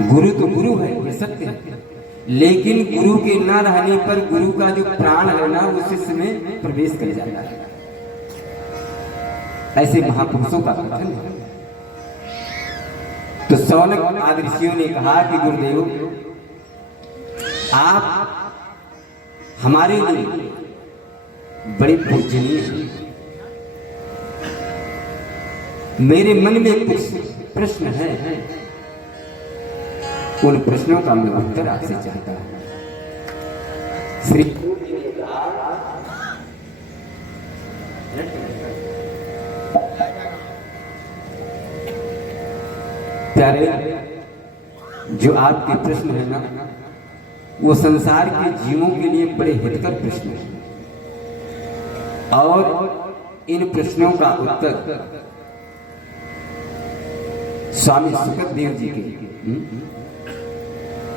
गुरु तो गुरु है, ये सत्य है, लेकिन गुरु के ना रहने पर गुरु का जो प्राण है ना वो शिष्य में प्रवेश कर जाता है। ऐसे महापुरुषों का कथन है। तो शौनक आदि ऋषियों ने कहा कि गुरुदेव आप हमारे लिए बड़े पूजनीय हैं। मेरे मन में कुछ प्रश्न है, उन प्रश्नों का मैं उत्तर आपसे चाहता हूं। श्री प्यारे, जो आपके प्रश्न है ना वो संसार के जीवों के लिए बड़े हितकर प्रश्न हैं, और इन प्रश्नों का उत्तर स्वामी सुखदेव जी के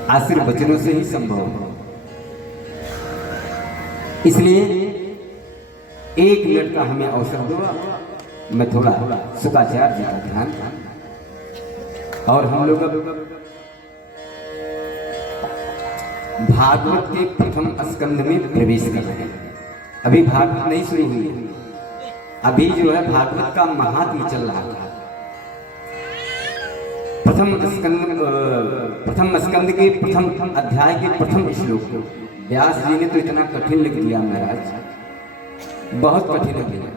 आशीर्वचनों से ही संभव है। इसलिए 1 मिनट का हमें अवसर दो, मैं थोड़ा शुक्राचार्य जी का ध्यान, और हम लोग भागवत के प्रथम स्कंद में प्रवेश कर रहे हैं। अभी भागवत नहीं शुरू हुई है, अभी जो है भागवत का महात्म्य चल रहा है। प्रथम स्कंद के प्रथम अध्याय के प्रथम श्लोक व्यास जी ने तो इतना कठिन लिख दिया महाराज, बहुत कठिन लिख दिया।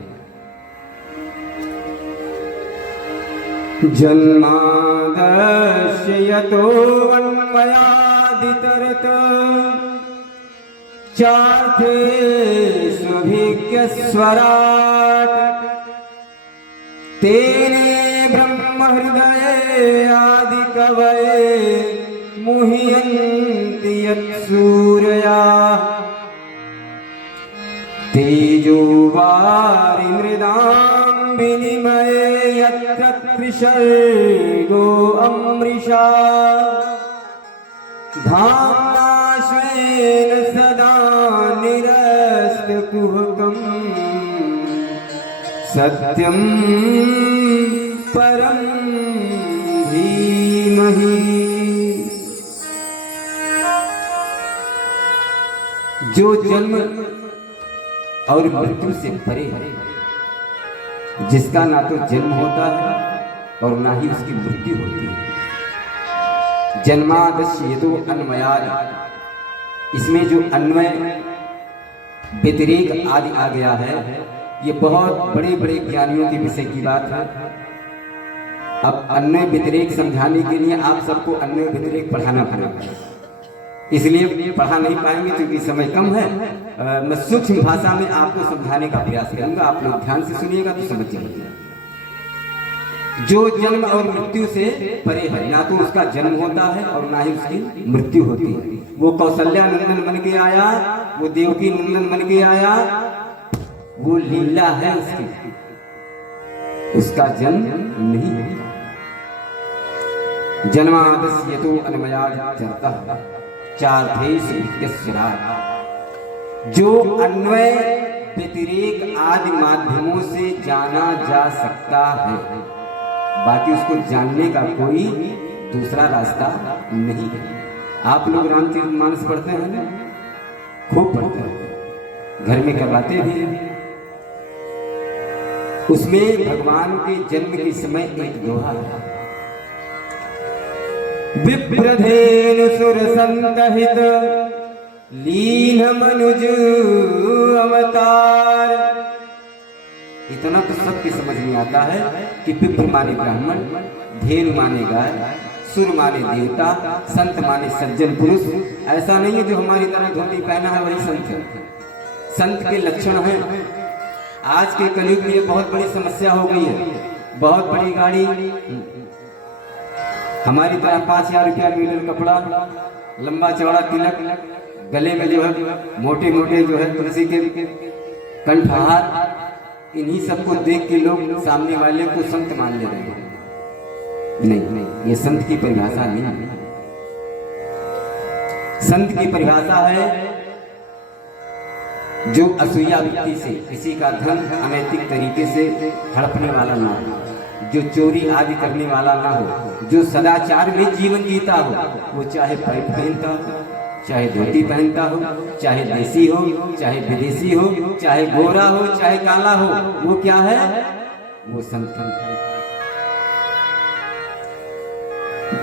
जन्मादस्य यतो वन्मयादितरत चार्थेष्वभिज्ञस्वराट् तेने ब्रह्म हृदये आदि कवये मुह्यन्ति यत्सूरयाः तेजो वारि मृदां विनिमये यत्र त्रिसर्गो अमृषा धाम्ना स्वेन सदा निरस्तकुहकम् सत्यं परं धीमहि। जो जन्म और मृत्यु से परे है, जिसका ना तो जन्म होता है और ना ही उसकी मृत्यु होती है। जन्मादस्य यतो अन्वयाद, इसमें जो अन्वय व्यतिरेक आदि आ गया है, ये बहुत बड़े बड़े ज्ञानियों के विषय की बात है। अब अन्वय व्यतिरेक समझाने के लिए आप सबको अन्वय व्यतिरेक पढ़ाना पड़ेगा, इसलिए पढ़ा नहीं पाएंगे क्योंकि समय कम है। मैं सूक्ष्म भाषा में आपको समझाने का प्रयास करूंगा, आप लोग ध्यान से सुनिएगा तो समझ जाएंगे। जो जन्म और मृत्यु से परे है, ना तो उसका जन्म होता है और ना ही उसकी मृत्यु होती है। वो कौशल्या नंदन बन के आया, वो देवकी नंदन बन के आया, वो लीला है उसकी, उसका जन्म नहीं है। जन्मादस्य यतो अन्वयाद चरतः चार्थेष्वभिज्ञस्वराट्, जो अन्वय व्यतिरेक आदि माध्यमों से जाना जा सकता है, बाकी उसको जानने का कोई दूसरा रास्ता नहीं है। आप लोग रामचरितमानस पढ़ते हैं ना, खूब पढ़ते हैं, घर में करवाते भी हैं। उसमें भगवान के जन्म के समय एक दोहा है, विप्रधेनु सुर संतहित लीन मनुज अवतार। इतना तो सबकी समझ में आता है कि विप्र माने ब्राह्मण, धेनु माने गाय, सुर माने देवता, संत माने सज्जन पुरुष। ऐसा नहीं है जो हमारी तरह धोती पहना है वही संत है। संत के लक्षण हैं। आज के कलयुग में ये बहुत बड़ी समस्या हो गई है। बहुत बड़ी गाड़ी, हमारी तरह 5000 रुपया मीटर कपड़ा, लंबा चौड़ा तिलक, गले में जो है मोटे मोटे जो है तुलसी के कंठहार, इन्हीं सबको देख के लोग सामने वाले को संत मान ले रहे हैं। नहीं, ये संत की परिभाषा नहीं है। संत की परिभाषा है जो असूया व्यक्ति से किसी का धन अनैतिक तरीके से हड़पने वाला ना हो, जो चोरी आदि करने वाला ना हो, जो सदाचार में जीवन जीता हो, वो चाहे पैंट पहनता हो, चाहे धोती पहनता हो, चाहे देसी हो, चाहे विदेशी हो, चाहे गोरा हो, चाहे काला हो, वो क्या है? वो संत।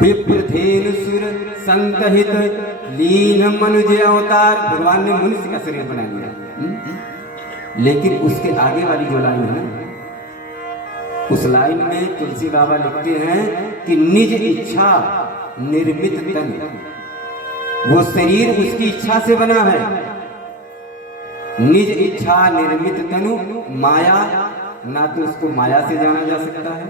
विप्रधेनु सुर संकहित लीन मनुज अवतार, भगवान ने मनुष्य का शरीर बना दिया। लेकिन उसके आगे वाली जो लाइन है, उस लाइन में तुलसी बाबा लिखते हैं कि निज इच्छा निर्मित तन, वो शरीर उसकी इच्छा से बना है। निज इच्छा निर्मित तनु माया, ना तो उसको माया से जाना जा सकता है,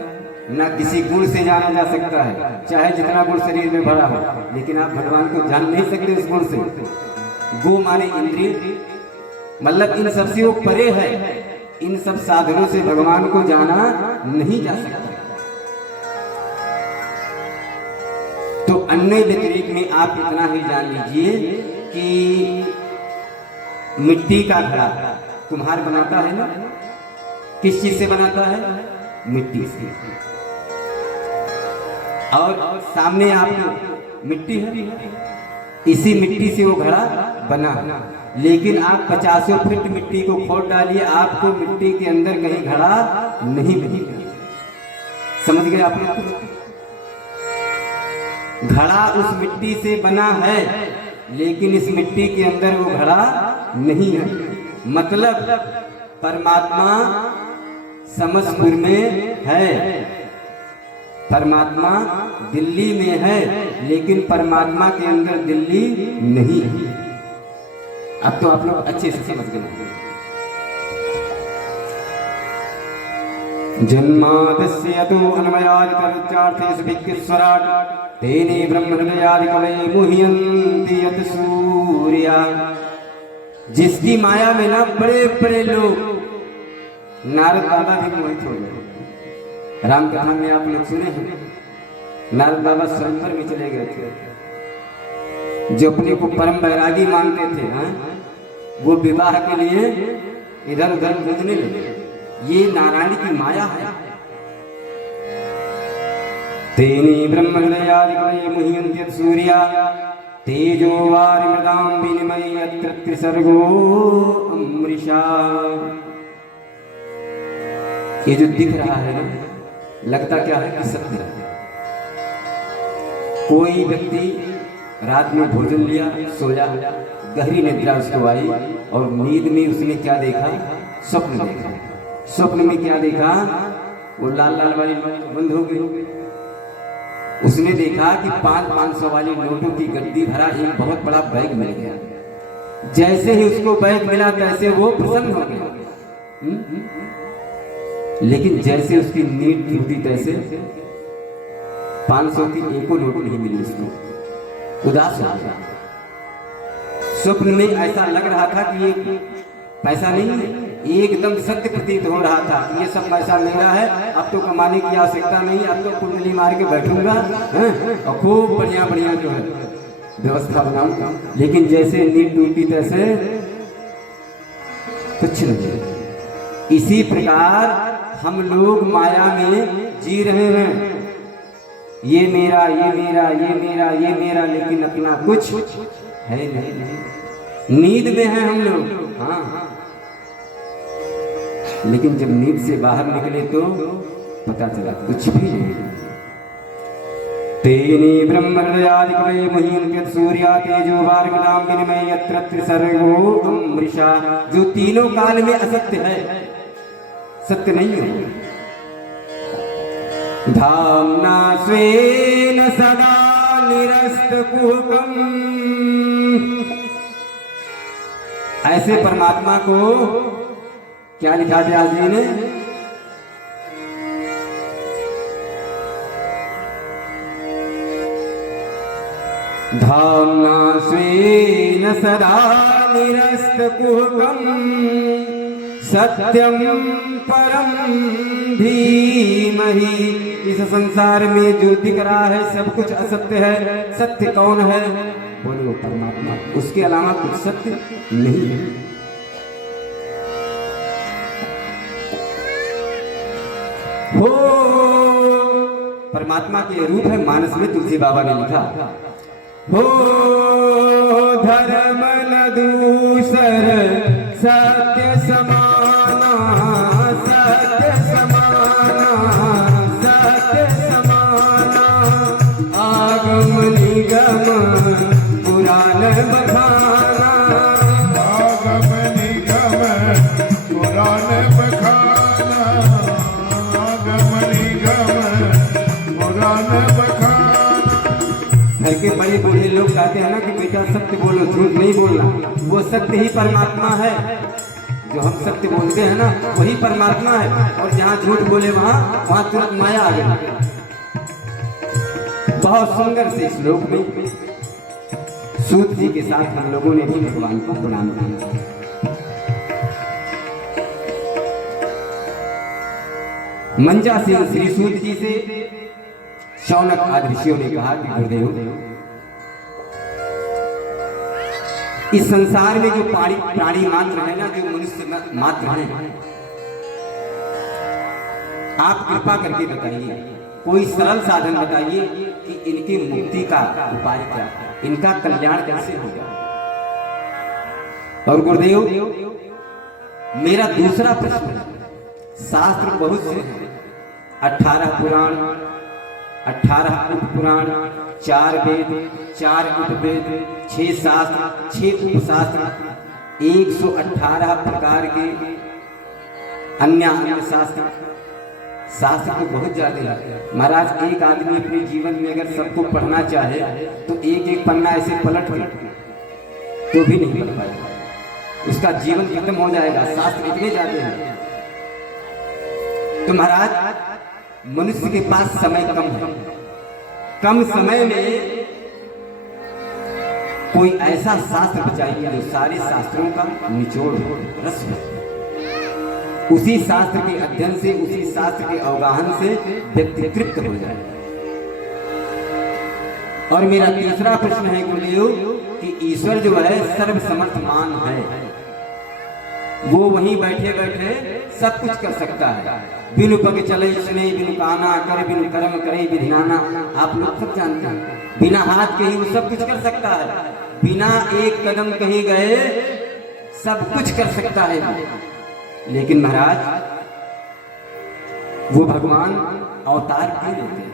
ना किसी गुण से जाना जा सकता है, चाहे जितना गुण शरीर में भरा हो, लेकिन आप भगवान को जान नहीं सकते उस गुण से। गो माने इंद्रिय, मतलब इन सबसे वो परे है, इन सब साधनों से भगवान को जाना नहीं जा सकता। तो अन्य व्यतिरिक्त में आप इतना ही जान लीजिए कि मिट्टी का घड़ा कुम्हार बनाता है ना, किस चीज से बनाता है? मिट्टी से। और सामने आपको मिट्टी है, इसी मिट्टी से वो घड़ा बना। लेकिन आप 50 फीट मिट्टी को खोद डालिए, आपको मिट्टी के अंदर कहीं घड़ा नहीं मिलेगा। समझ गए आप लोग? घड़ा उस मिट्टी से बना है, लेकिन इस मिट्टी के अंदर वो घड़ा नहीं है। मतलब परमात्मा समसपुर में है, परमात्मा दिल्ली में है, लेकिन परमात्मा के अंदर दिल्ली नहीं है। अब तो आप लोग अच्छे से समझ गए। जन्मादस्यतो अन्वयादि करुच्चार्थेषु विज्ञस्वराट् तेने ब्रह्म हृदयादि कवये मुह्यन्ति यत् सूर्या। जिसकी माया में ना बड़े बड़े लोग, नारद बाबा भी मोहित हो गए। रामकथा में आप लोग सुने हैं, नारद बाबा स्वयंवर में चले गए थे। जो अपने को परम बैरागी मानते थे, वो विवाह के लिए इधर उधर खोजने लगे। ये नारायण की माया है। तेनी ब्रह्म हृदयादि कवये मुह्यन्ति यत् सूर्या तेजो वारिमृदां विनिमये यत्र त्रिसर्गो अमृषा। ये जो दिख रहा है ना, लगता क्या है कि सत्य है। कोई व्यक्ति रात में भोजन लिया, सोया, गहरी निद्रा उसको आई और नींद में उसने क्या देखा? स्वप्न देखा। स्वप्न में क्या देखा? वो लाल लाल वाली बंद हो गई। उसने देखा कि 500 वाली नोटों की गड्डी भरा एक बहुत बड़ा बैग मिल गया। जैसे ही उसको बैग मिला तैसे वो प्रसन्न हो गया। लेकिन जैसे उसकी नींद टूटी तैसे 500 की एको नोट नहीं मिली उसको, उदास हो गया। स्वप्न में ऐसा लग रहा था कि ये पैसा नहीं है, एकदम सत्य प्रतीत हो रहा था कि ये सब पैसा मेरा है, अब तो कमाने की आवश्यकता नहीं, अब तो कुंडली मार के बैठूंगा और खूब बढ़िया बढ़िया जो है व्यवस्था बनाऊंगा। लेकिन जैसे नींद टूटी तैसे कुछ नहीं। इसी प्रकार हम लोग माया में जी रहे हैं। ये मेरा, ये मेरा, ये मेरा, ये मेरा, लेकिन अपना कुछ है नहीं। नींद में है हम लोग, हाँ, लेकिन जब नींद से बाहर निकले तो पता चला कुछ भी नहीं। तेनी ब्रह्म हृदयादि कवये मुह्यन्ति यत् सूर्या तेजो वारिमृदां विनिमये यत्र त्रिसर्गो अमृषा। जो तीनों काल में असत्य है, सत्य नहीं है। धाम्ना स्वेन सदा निरस्तकुहकम्। ऐसे परमात्मा को क्या लिखा व्यास जी ने? धाम्ना स्वेन सदा निरस्तकुहकम् सत्यम परम धीमहि। इस संसार में जो दिख रहा है सब कुछ असत्य है। सत्य कौन है? बोलो परमात्मा। उसके अलावा कुछ सत्य नहीं है। हो परमात्मा के रूप है, मानस में तुलसी बाबा ने लिखा, हो धर्म न दूसर सत्य समाना, सत्य समाना, सत्य समाना, आगम निगम पुराण बखाना, आगम निगम पुराण बखाना, आगम निगम पुराण बखाना। घर के बड़े बूढ़े लोग कहते हैं ना कि बेटा सत्य बोलो, झूठ नहीं बोलना। वो सत्य ही परमात्मा है। जो हम सत्य बोलते हैं ना वही परमात्मा है, और जहाँ झूठ बोले वहाँ तुरंत माया आ गई। बहुत सुंदर से श्लोक में सूत जी के साथ हम लोगों ने भी भगवान को प्रणाम किया। मंजा सिंह श्री सूत जी से शौनक आदि ऋषियों ने कहा कि गुरुदेव, इस संसार में जो प्राणी मात्र है ना, जो मनुष्य मात्र है, आप कृपा करके बताइए, कोई सरल साधन बताइए कि इनकी मुक्ति का उपाय क्या है, इनका कल्याण कैसे होगा। और गुरुदेव, मेरा दूसरा प्रश्न है, शास्त्र बहुत से हैं, 18 पुराण, 18 उपपुराण, 4 वेद, 4 उपवेद, 6 शास्त्र, 6 उपशास्त्र, 118 प्रकार के अन्य शास्त्र। शास्त्र तो बहुत ज्यादा है महाराज। एक आदमी अपने जीवन में अगर सबको पढ़ना चाहे तो एक एक पन्ना ऐसे पलट के तो भी नहीं पढ़ पाएगा, उसका जीवन खत्म हो जाएगा। शास्त्र इतने ज्यादा हैं। तो महाराज, मनुष्य के पास समय कम है, कम समय में कोई ऐसा शास्त्र बचाइए जो सारे शास्त्रों का निचोड़ हो, रस हो। उसी शास्त्र के अध्ययन से, उसी शास्त्र के अवगाहन से व्यक्ति तृप्त हो जाए। और मेरा तीसरा प्रश्न है गुरुदेव कि ईश्वर जो है सर्वसमर्थमान है, वो वहीं बैठे बैठे सब कुछ कर सकता है। बिनु पग चले इसने, बिनु काना करे, बिनु कर्म करे विधिनाना। आप लोग सब जानते हैं, बिना हाथ के ही वो सब कुछ कर सकता है, बिना एक कदम कहीं गए सब कुछ कर सकता है। लेकिन महाराज, वो भगवान अवतार क्यों लेते हैं?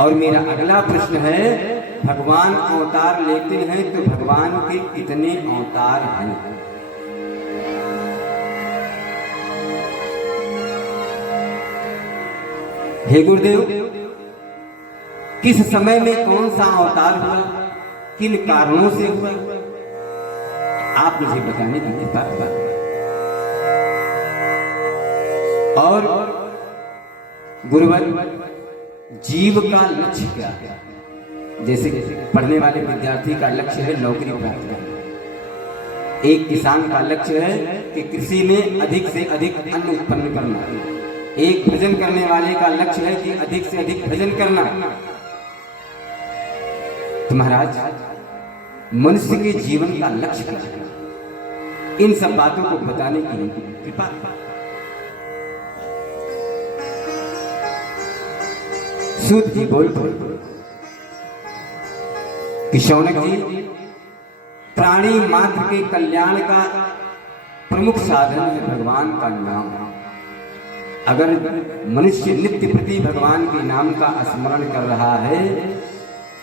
और मेरा अगला प्रश्न है, भगवान अवतार लेते हैं तो भगवान के कितने अवतार हैं? हे गुरुदेव, किस समय में कौन सा अवतार हुआ, किन कारणों से हुआ, आप मुझे बताने की कृपा करें। और गुरुवर, जीव का लक्ष्य क्या है? जैसे पढ़ने वाले विद्यार्थी का लक्ष्य है नौकरी प्राप्त करना, एक किसान का लक्ष्य है कि कृषि में अधिक से अधिक अन्न उत्पन्न करना, एक भजन करने वाले का लक्ष्य है कि अधिक से अधिक भजन करना। तो महाराज, मनुष्य के जीवन का लक्ष्य क्या है? इन सब बातों को बताने की कृपा। सूत जी बोल पड़े कि शौनक जी, प्राणी मात्र के कल्याण का प्रमुख साधन है भगवान का नाम। अगर मनुष्य नित्य प्रति भगवान के नाम का स्मरण कर रहा है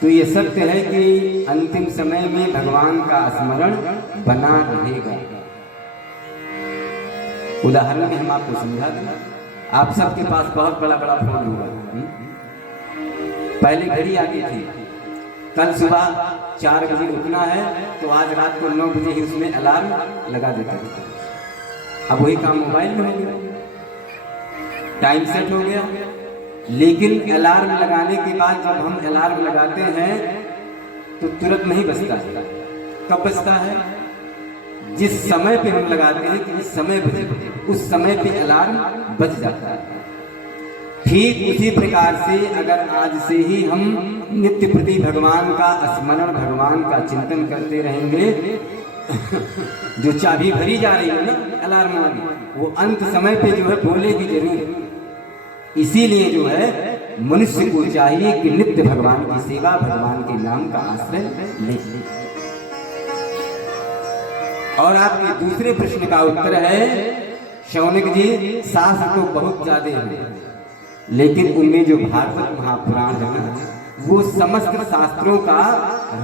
तो ये सत्य है कि अंतिम समय में भगवान का स्मरण बना रहेगा। उदाहरण में हम आपको समझा दें, आप सबके पास बहुत बड़ा बड़ा फोन होगा। पहले घड़ी आती थी, कल सुबह 4 बजे उठना है तो आज रात को 9 बजे ही उसमें अलार्म लगा देते थे। अब वही काम मोबाइल में हो गया, टाइम सेट हो गया। लेकिन अलार्म लगाने के बाद जब हम अलार्म लगाते हैं तो तुरंत नहीं बजता है। कब बजता है? जिस समय पे हम लगाते हैं कि इस समय बजे, उस समय पे अलार्म बज जाता है। ठीक उसी प्रकार से अगर आज से ही हम नित्य प्रति भगवान का स्मरण, भगवान का चिंतन करते रहेंगे, जो चाबी भरी जा रही है ना अलार्म वाली, वो अंत समय पे जो है बोलेगी जरूर। इसीलिए जो है मनुष्य को चाहिए कि नित्य भगवान की सेवा, भगवान के नाम का आश्रय ले। और आपके दूसरे प्रश्न का उत्तर है शौनक जी, शास्त्र तो बहुत ज्यादा है, लेकिन उनमें जो भागवत महापुराण है ना, वो समस्त शास्त्रों का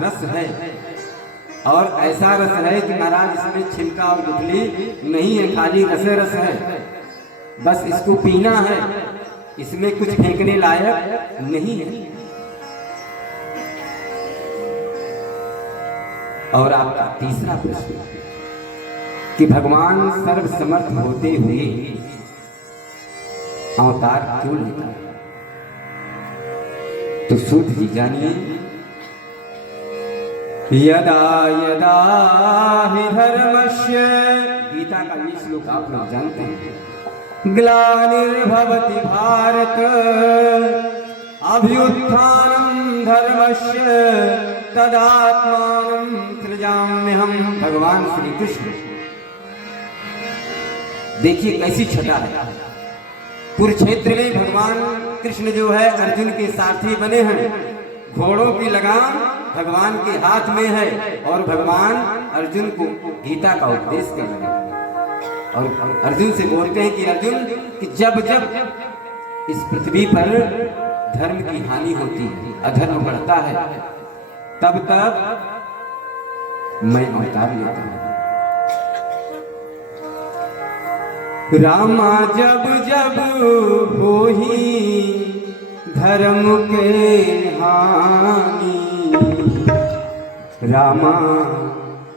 रस है। और ऐसा रस है कि महाराज इसमें छिलका और गुठली नहीं है, खाली रसे रस है, बस इसको पीना है, इसमें कुछ फेंकने लायक नहीं है। और आपका तीसरा प्रश्न कि भगवान सर्वसमर्थ होते हुए अवतार क्यों लेता है, तो सूत जी जानिए। यदा यदा हि धर्मस्य, गीता का ये श्लोक आप लोग जानते हैं, ग्लानिर्भवति भारत अभ्युत्थानं धर्मस्य तदात्मानं सृजाम्यहम्। भगवान श्री कृष्ण, देखिए कैसी छटा है। कुरुक्षेत्र में भगवान कृष्ण जो है अर्जुन के सारथी बने हैं, घोड़ों की लगाम भगवान के हाथ में है, और भगवान अर्जुन को गीता का उपदेश कर रहे हैं। और अर्जुन से बोलते हैं कि अर्जुन, कि जब जब इस पृथ्वी पर धर्म की हानि होती है, अधर्म बढ़ता है, तब तब मैं अवतार लेता हूं। रामा जब जब होही धर्म के हानि, रामा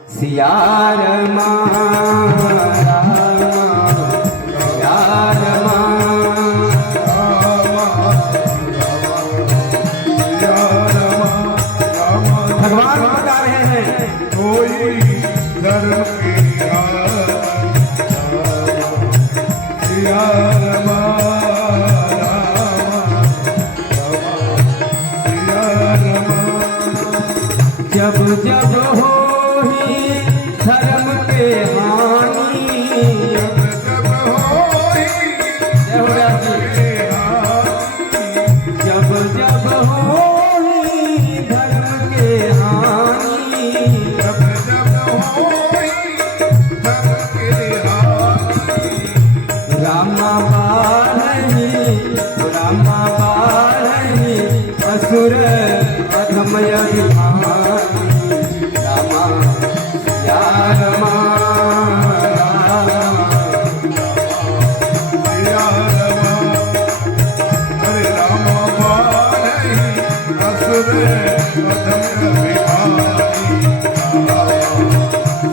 सिया रमा, भगवान बता रहे हैं कोई धर्म की जब जब होही धर्म के हानि, जब होई जब जब होही धर्म के हानि, जब होई धर्म के हानि, रामा बारही असुर अधमय विभानी, रामा सिया रमा, हरे राम बारही असुर अधम विभानी,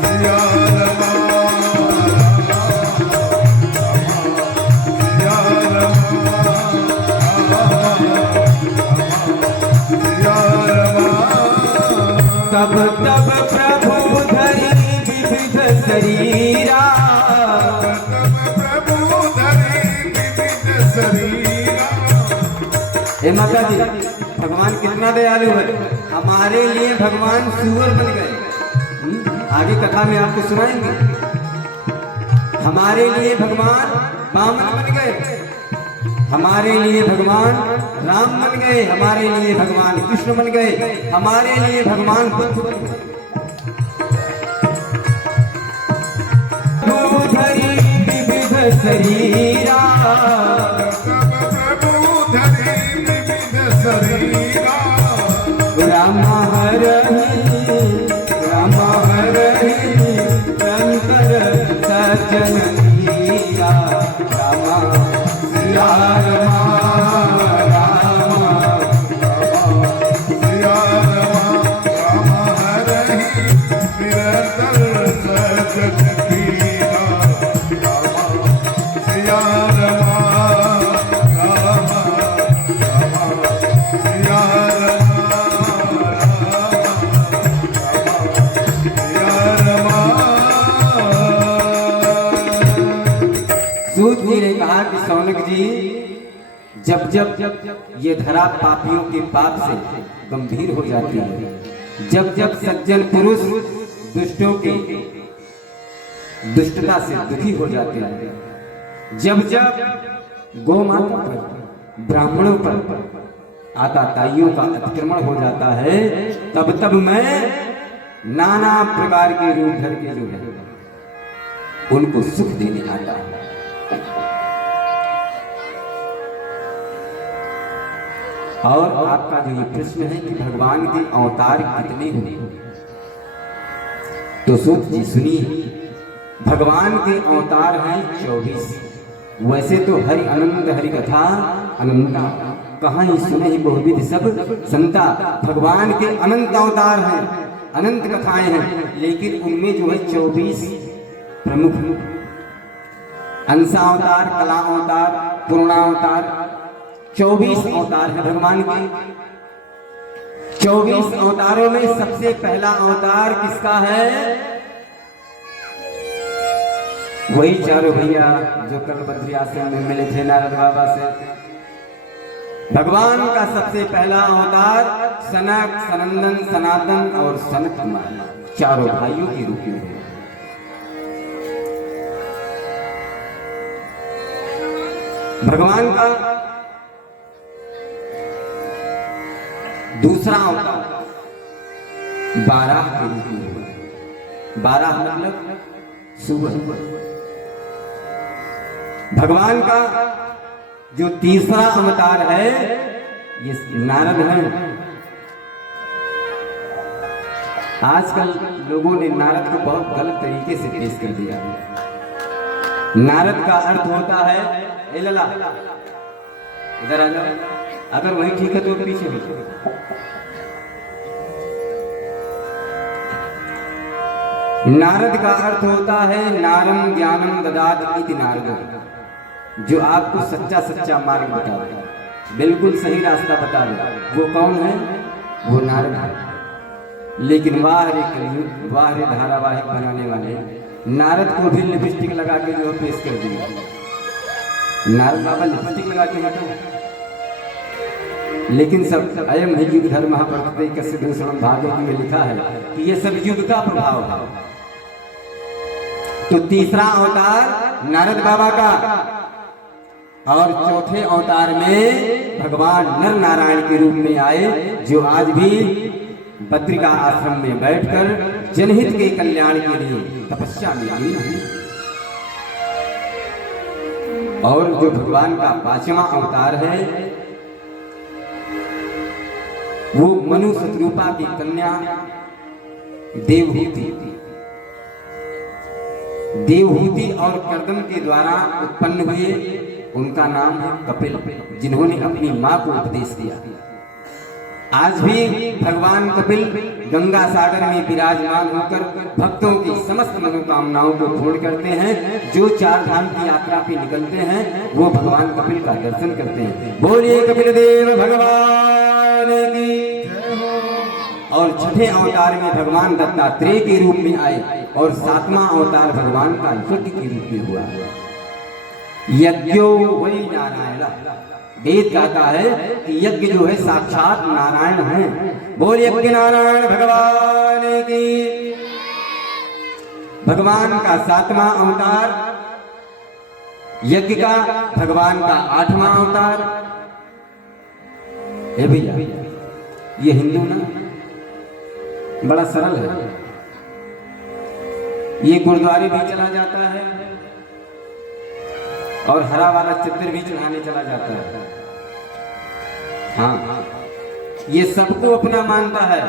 सिया रमा, सिया तब तब प्रभु धरी विविध शरीरा, प्रभु धरी विविध शरीरा। हे माता जी, भगवान कितना दयालु है, हमारे लिए भगवान सूअर बन गए। आगे कथा में आपको सुनाएंगे। हमारे लिए भगवान वामन बन गए, हमारे लिए भगवान राम बन गए, हमारे लिए भगवान कृष्ण बन गए, हमारे लिए भगवान बुद्ध बन गए। धरी विविध शरीरा, प्रभु धरी विविध शरीरा, रामा हरहि शंकर सज्जन मीरा, रामा सिया रमा, सिया रमा, हरहि निरंतर सजन मीरा, सिया रमा, सिया सूत जी ने कहा कि शौनक जी, जब जब ये धरा पापियों के पाप से गंभीर हो जाती है, जब जब सज्जन पुरुष दुष्टों की दुष्टता से दुखी हो जाते हैं, जब जब गौ माता पर ब्राह्मणों पर आताताइयों का अतिक्रमण हो जाता है, तब तब मैं नाना प्रकार के रूप धर के जो है उनको सुख देने आता है। और आपका जो ये प्रश्न है कि भगवान के अवतार कितने हुए, तो सूत जी सुनिए, भगवान के अवतार हैं 24। वैसे तो हरि अनंत हरि कथा अनंता, कहाँ ही सुने ही बहुविध सब संता। भगवान के अनंत अवतार हैं, अनंत कथाएं हैं, लेकिन उनमें जो है 24 प्रमुख अंशा अवतार, कला अवतार, पूर्णावतार, 24 अवतार है भगवान के। 24 अवतारों में सबसे पहला अवतार किसका है? वही चारों भैया जो कल बद्री आश्रम में मिले थे नारद बाबा से। भगवान का सबसे पहला अवतार सनक, सनंदन, सनातन और सनत कुमार, चारों भाइयों के रूप में। भगवान का दूसरा अवतार 12 के रूप में, 12 मतलब सुबह। भगवान का जो तीसरा अवतार है ये नारद है। आजकल लोगों ने नारद को बहुत गलत तरीके से पेश कर दिया। नारद का अर्थ होता है, ए लला इधर आ जाओ, अगर वही ठीक है तो पीछे हो। नारद का अर्थ होता है नारम ज्ञानम ददात इति नारद, जो आपको सच्चा सच्चा मार्ग बता दे, बिल्कुल सही रास्ता बता दे। वो कौन है? वो नारद है। लेकिन वाह रे कलयुग, वाह रे धारावाहिक बनाने वाले, नारद को भी लिपस्टिक लगा के जो पेश कर दिया। नारद बाबा लिपस्टिक लगा के हटा, लेकिन सब अयम ही युग धर्म महाप्रभु कस्य दूसरम भागवत में लिखा है कि ये सब युग का प्रभाव है। तो तीसरा अवतार नारद बाबा का, और चौथे अवतार में भगवान नर नारायण के रूप में आए, जो आज भी बद्रिका आश्रम में बैठकर जनहित के कल्याण के लिए तपस्या में लीन है। और जो भगवान का 5वां अवतार है वो मनु शत्रुपा की कन्या देवहूति, देवहूति और कर्दम के द्वारा उत्पन्न हुए, उनका नाम है कपिल, जिन्होंने अपनी मां को उपदेश दिया। आज भी भगवान कपिल गंगा सागर में विराजमान होकर भक्तों की समस्त मनोकामनाओं को पूर्ण करते हैं। जो 4 धाम की यात्रा पे निकलते हैं वो भगवान कपिल का दर्शन करते हैं। बोलिए कपिल देव भगवान की। और छठे अवतार में भगवान दत्तात्रेय के रूप में आए, और 7वां अवतार भगवान का यज्ञ के रूप में हुआ। यज्ञो वही नारायण, वेद कहता है कि यज्ञ जो है साक्षात नारायण है। बोल यज्ञ नारायण भगवान की। भगवान का 7वां अवतार यज्ञ का, भगवान का 8वां अवतार। हे भैया ये हिंदू ना बड़ा सरल है, ये गुरुद्वारे भी चला जाता है और हरा वाला चद्दर भी चढ़ाने चला जाता है। हाँ, ये सबको अपना मानता है,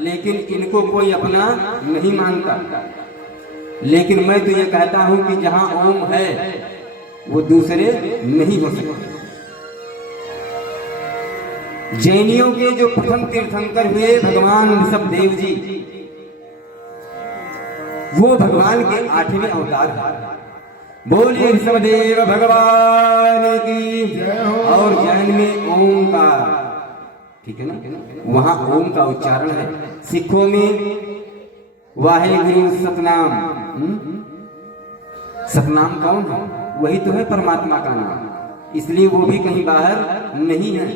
लेकिन इनको कोई अपना नहीं मानता। लेकिन मैं तो ये कहता हूं कि जहां ओम है वो दूसरे नहीं हो सकते। जैनियों के जो प्रथम तीर्थंकर हुए भगवान ऋषभदेव जी, वो भगवान के 8वें अवतार है। बोलिए ऋषभदेव भगवान की। और जैन में ओम का, ठीक है ना, वहां ओम का उच्चारण है। सिखों में वाहेगुरु सतनाम, सतनाम कौन है? वही तो है परमात्मा का नाम, इसलिए वो भी कहीं बाहर नहीं है।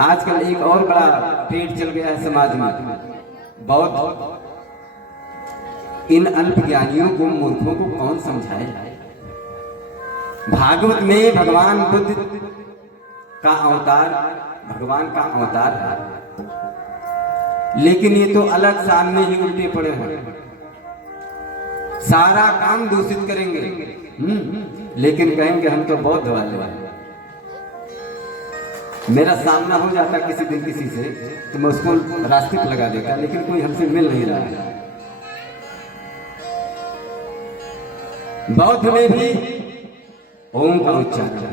आजकल एक और बड़ा पेट चल गया है समाज में, बौद्ध। इन अल्प ज्ञानियों को, मूर्खों को कौन समझाए? भागवत में भगवान बुद्ध का अवतार, भगवान का अवतार है, लेकिन ये तो अलग सामने ही उल्टे पड़े हैं, सारा काम दूषित करेंगे। लेकिन कहेंगे हम तो बौद्ध वाले हैं। मेरा सामना हो जाता किसी दिन किसी से तो मैं उसको रास्ते पर लगा देता, लेकिन कोई हमसे मिल नहीं रहा है। बौद्ध में भी ओम का उच्चारण है।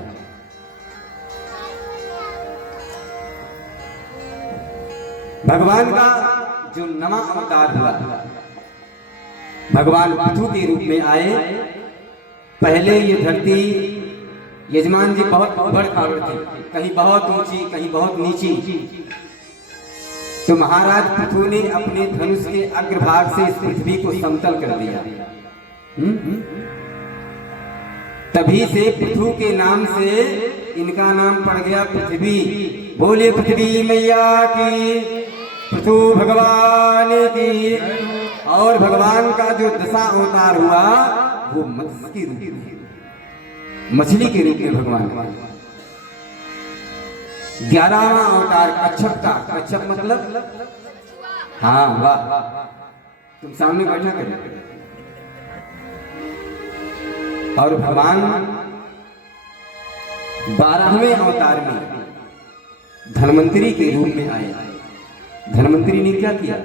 भगवान का जो नवा अवतार हुआ, भगवान पृथु के रूप में आए। पहले ये धरती यजमान जी बहुत बड़ खावर थी, कहीं बहुत ऊंची कहीं बहुत नीची। तो महाराज पृथु ने अपने धनुष के अग्रभाग से इस पृथ्वी को समतल कर दिया। तभी से पृथु के नाम से इनका नाम पड़ गया पृथ्वी। बोले पृथ्वी मैया की, पृथु भगवान की। और भगवान का जो दशा अवतार हुआ वो मत्स्य के रूप में, मछली के रूप में भगवान का। 11वां अवतार कच्छप का। कच्छप मतलब, हाँ वाह, तुम सामने बैठा कर। और भगवान 12वें अवतार में धन्वंतरी के रूप में आए। धन्वंतरी ने क्या किया?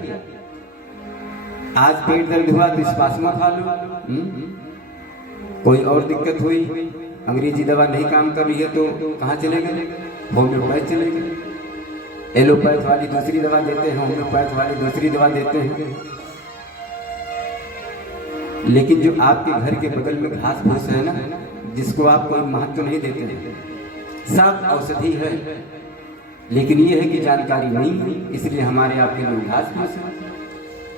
आज पेट दर्द हुआ तो स्पासमा खा लो। कोई और दिक्कत हुई, अंग्रेजी दवा नहीं काम कर रही है तो कहाँ चले गए? होम्योपैथ चले गए। एलोपैथ वाली दूसरी दवा देते हैं, होम्योपैथ वाली दूसरी दवा देते हैं। लेकिन जो आपके घर के बगल में घास फूस है ना, जिसको आप कोई महत्व नहीं देते हैं, सब औषधि है, लेकिन ये है कि जानकारी नहीं है, इसलिए हमारे आपके लोग घास फूस है।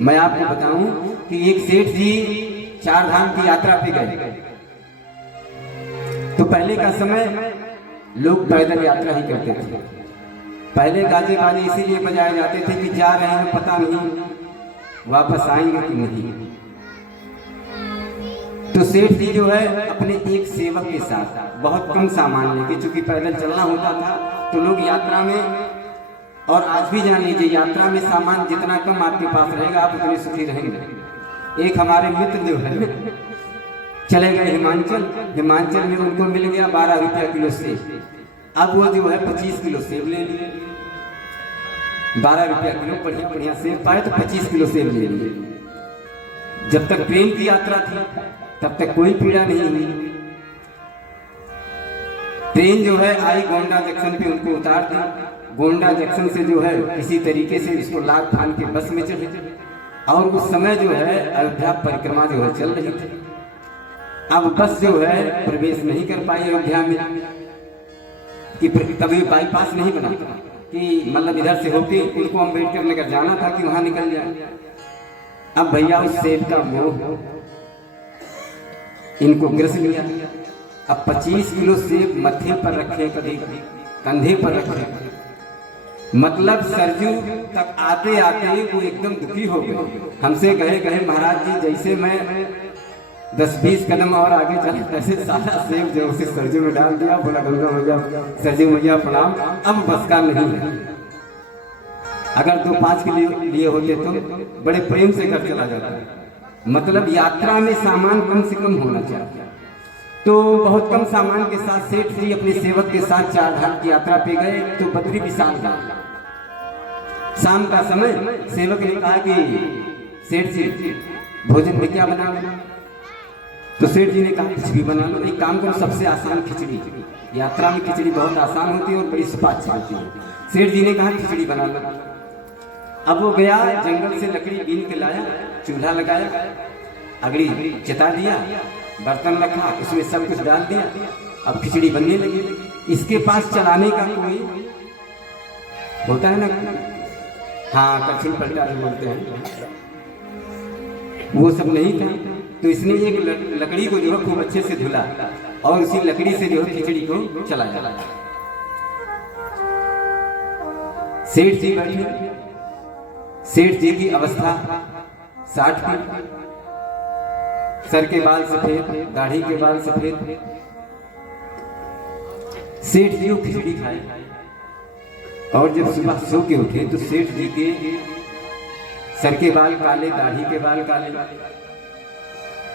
मैं आपको बताऊं कि एक सेठ जी 4 धाम की यात्रा पे गए। तो पहले का समय लोग पैदल यात्रा ही करते थे। पहले गाजे गाजे इसीलिए बजाए जाते थे कि जा रहे हैं पता नहीं वापस आएंगे कि नहीं। तो सेठ जी जो है अपने एक सेवक के साथ बहुत कम सामान लेके, चूंकि पैदल चलना होता था तो लोग यात्रा में, और आज भी जान लीजिए यात्रा में सामान जितना कम आपके पास रहेगा आप उतने सुखी रहेंगे। एक हमारे मित्र जो है चले गए हिमाचल। हिमाचल में उनको मिल गया 12 रुपया किलो सेब। अब वो जो है 25 किलो सेब ले लिए। 12 रुपया किलो बढ़िया बढ़िया सेब पाए तो 25 किलो सेब ले लिए। जब तक ट्रेन की यात्रा थी तब तक कोई पीड़ा नहीं हुई। ट्रेन जो है आई गोंडा जंक्शन पे, उनको उतार दी। गोंडा जंक्शन से जो है किसी तरीके से इसको लाख फान के बस में चढ़े। और उस समय जो है अयोध्या परिक्रमा जो है चल रही थी। अब बस जो है प्रवेश नहीं कर पाई अयोध्या में, कि तभी बाईपास नहीं बना कि मतलब इधर से होके उनको अम्बेडकर नगर जाना था कि वहां निकल जाए। अब भैया उस सेब का मोह इनको ग्रस लिया। अब 25 किलो सेब मत्थे पर रखे, कभी कंधे पर रखे, मतलब सरजू तक आते आते वो एकदम दुखी हो गए। हमसे कहे महाराज जी जैसे मैं 10-20 कदम और आगे चला ऐसे सारा सेब जो उसे सरजू में डाल दिया। बोला गंगा मैया, सरजू मैया प्रणाम, अब बस का नहीं है। अगर 2-5 के लिए होते तो बड़े प्रेम से घर चला जाता। मतलब यात्रा में सामान कम से कम होना चाहिए। तो बहुत कम सामान के साथ सेठ जी अपने सेवक के साथ 4 धाम की यात्रा पे गए। तो बद्री विशाल था। शाम का समय सेवक ने कहा कि सेठ जी भोजन में क्या बना? तो सेठ जी ने कहा खिचड़ी बना लो। एक काम करो, सबसे आसान खिचड़ी। यात्रा में खिचड़ी बहुत आसान होती है और बड़ी सुपाच्य होती है। सेठ जी ने कहा खिचड़ी बना लो। अब वो गया जंगल से लकड़ी बीन के लाया, चूल्हा लगाया, अगड़ी चिता दिया, बर्तन रखा, उसमें सब कुछ डाल दिया। अब खिचड़ी बनने लगी। इसके पास चलाने का कोई होता है ना, हाँ कठिन पलटा जो बोलते हैं, वो सब नहीं था। तो इसने एक लकड़ी को जो है खूब अच्छे से धुला और उसी लकड़ी से जो है खिचड़ी को चलाया। सेठ जी बैठे। सेठ जी की अवस्था 60 की, सर के बाल सफेद, दाढ़ी के बाल सफेद, सेठ जी वो खिचड़ी खाए और जब सुबह सो के उठे तो सेठ जी के सर के बाल काले, दाढ़ी के बाल काले,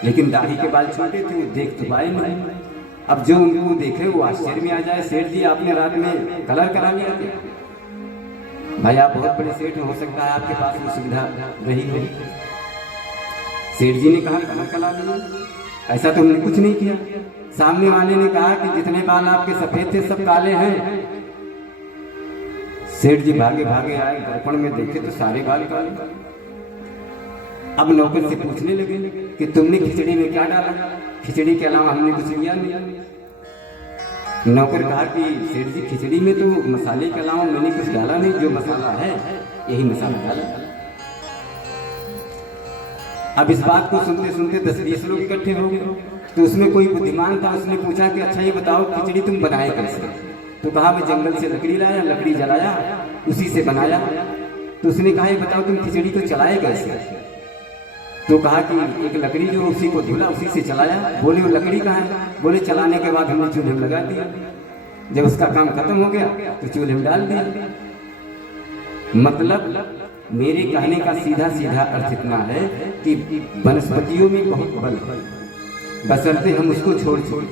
लेकिन दाढ़ी के बाल छोटे थे, वो देख तो पाए नहीं। अब जो उनको देखे वो आश्चर्य में आ जाए, सेठ जी आपने रात में कलर करा लिया क्या? भाई आप बहुत बड़े सेठ हो सकता है आपके पास वो सुविधा रही हो। सेठ जी ने कहा कलर करा लिया, ऐसा तो हमने कुछ नहीं किया। सामने वाले ने कहा कि जितने बाल आपके सफेद थे सब काले हैं। सेठ जी भागे भागे आए, दर्पण में देखे तो सारे बाल काले। अब नौकर से पूछने लगे कि तुमने खिचड़ी में क्या डाला? खिचड़ी के अलावा हमने कुछ लिया नहीं। नौकर कहा कि सेठ जी खिचड़ी में तो मसाले के अलावा मैंने कुछ डाला नहीं, जो मसाला है यही मसाला डाला। अब इस बात को सुनते सुनते 10-20 लोग इकट्ठे हो गए। तो उसमें कोई बुद्धिमान था, उसने पूछा कि अच्छा ये बताओ खिचड़ी तुम बनाए कैसे? तो कहा मैं जंगल से लकड़ी लाया, लकड़ी जलाया, उसी से बनाया। तो उसने कहा ये बताओ तुम खिचड़ी को चलाए कैसे? तो कहा कि एक लकड़ी जो उसी को धुला, उसी से चलाया। बोले वो लकड़ी कहाँ है? बोले चलाने के बाद हमने चूल्हे में लगा दिया, जब उसका काम खत्म हो गया तो चूल्हे में डाल दिया। मतलब मेरे कहने का सीधा सीधा अर्थ इतना है कि वनस्पतियों में बहुत बल है, बशर्ते हम उसको छोड़ छोड़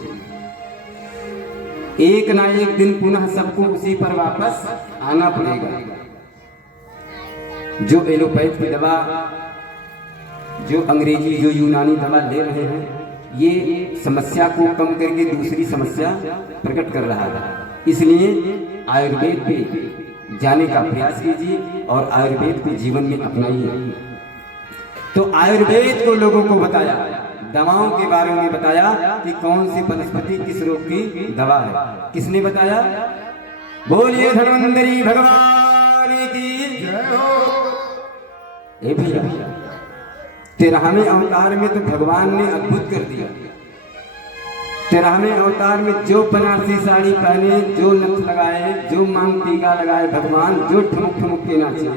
एक ना एक दिन पुनः सबको उसी पर वापस आना पड़ेगा। जो एलोपैथ की दवा, जो अंग्रेजी, जो यूनानी दवा ले रहे हैं, ये समस्या को कम करके दूसरी समस्या प्रकट कर रहा है। इसलिए आयुर्वेद पे जाने का प्रयास कीजिए और आयुर्वेद को जीवन में अपनाइए। तो आयुर्वेद को लोगों को बताया, दवाओं के बारे में बताया कि कौन सी वनस्पति किस रोग की दवा है। किसने बताया? बोलिए धन्वंतरी भगवान की जय हो। ए भैया, 13वें अवतार में तो भगवान ने अद्भुत कर दिया। 13वें अवतार में जो बनारसी साड़ी पहने, जो नथ लगाए, जो मांग टीका लगाए भगवान, जो ठुमक ठुमक के नाचे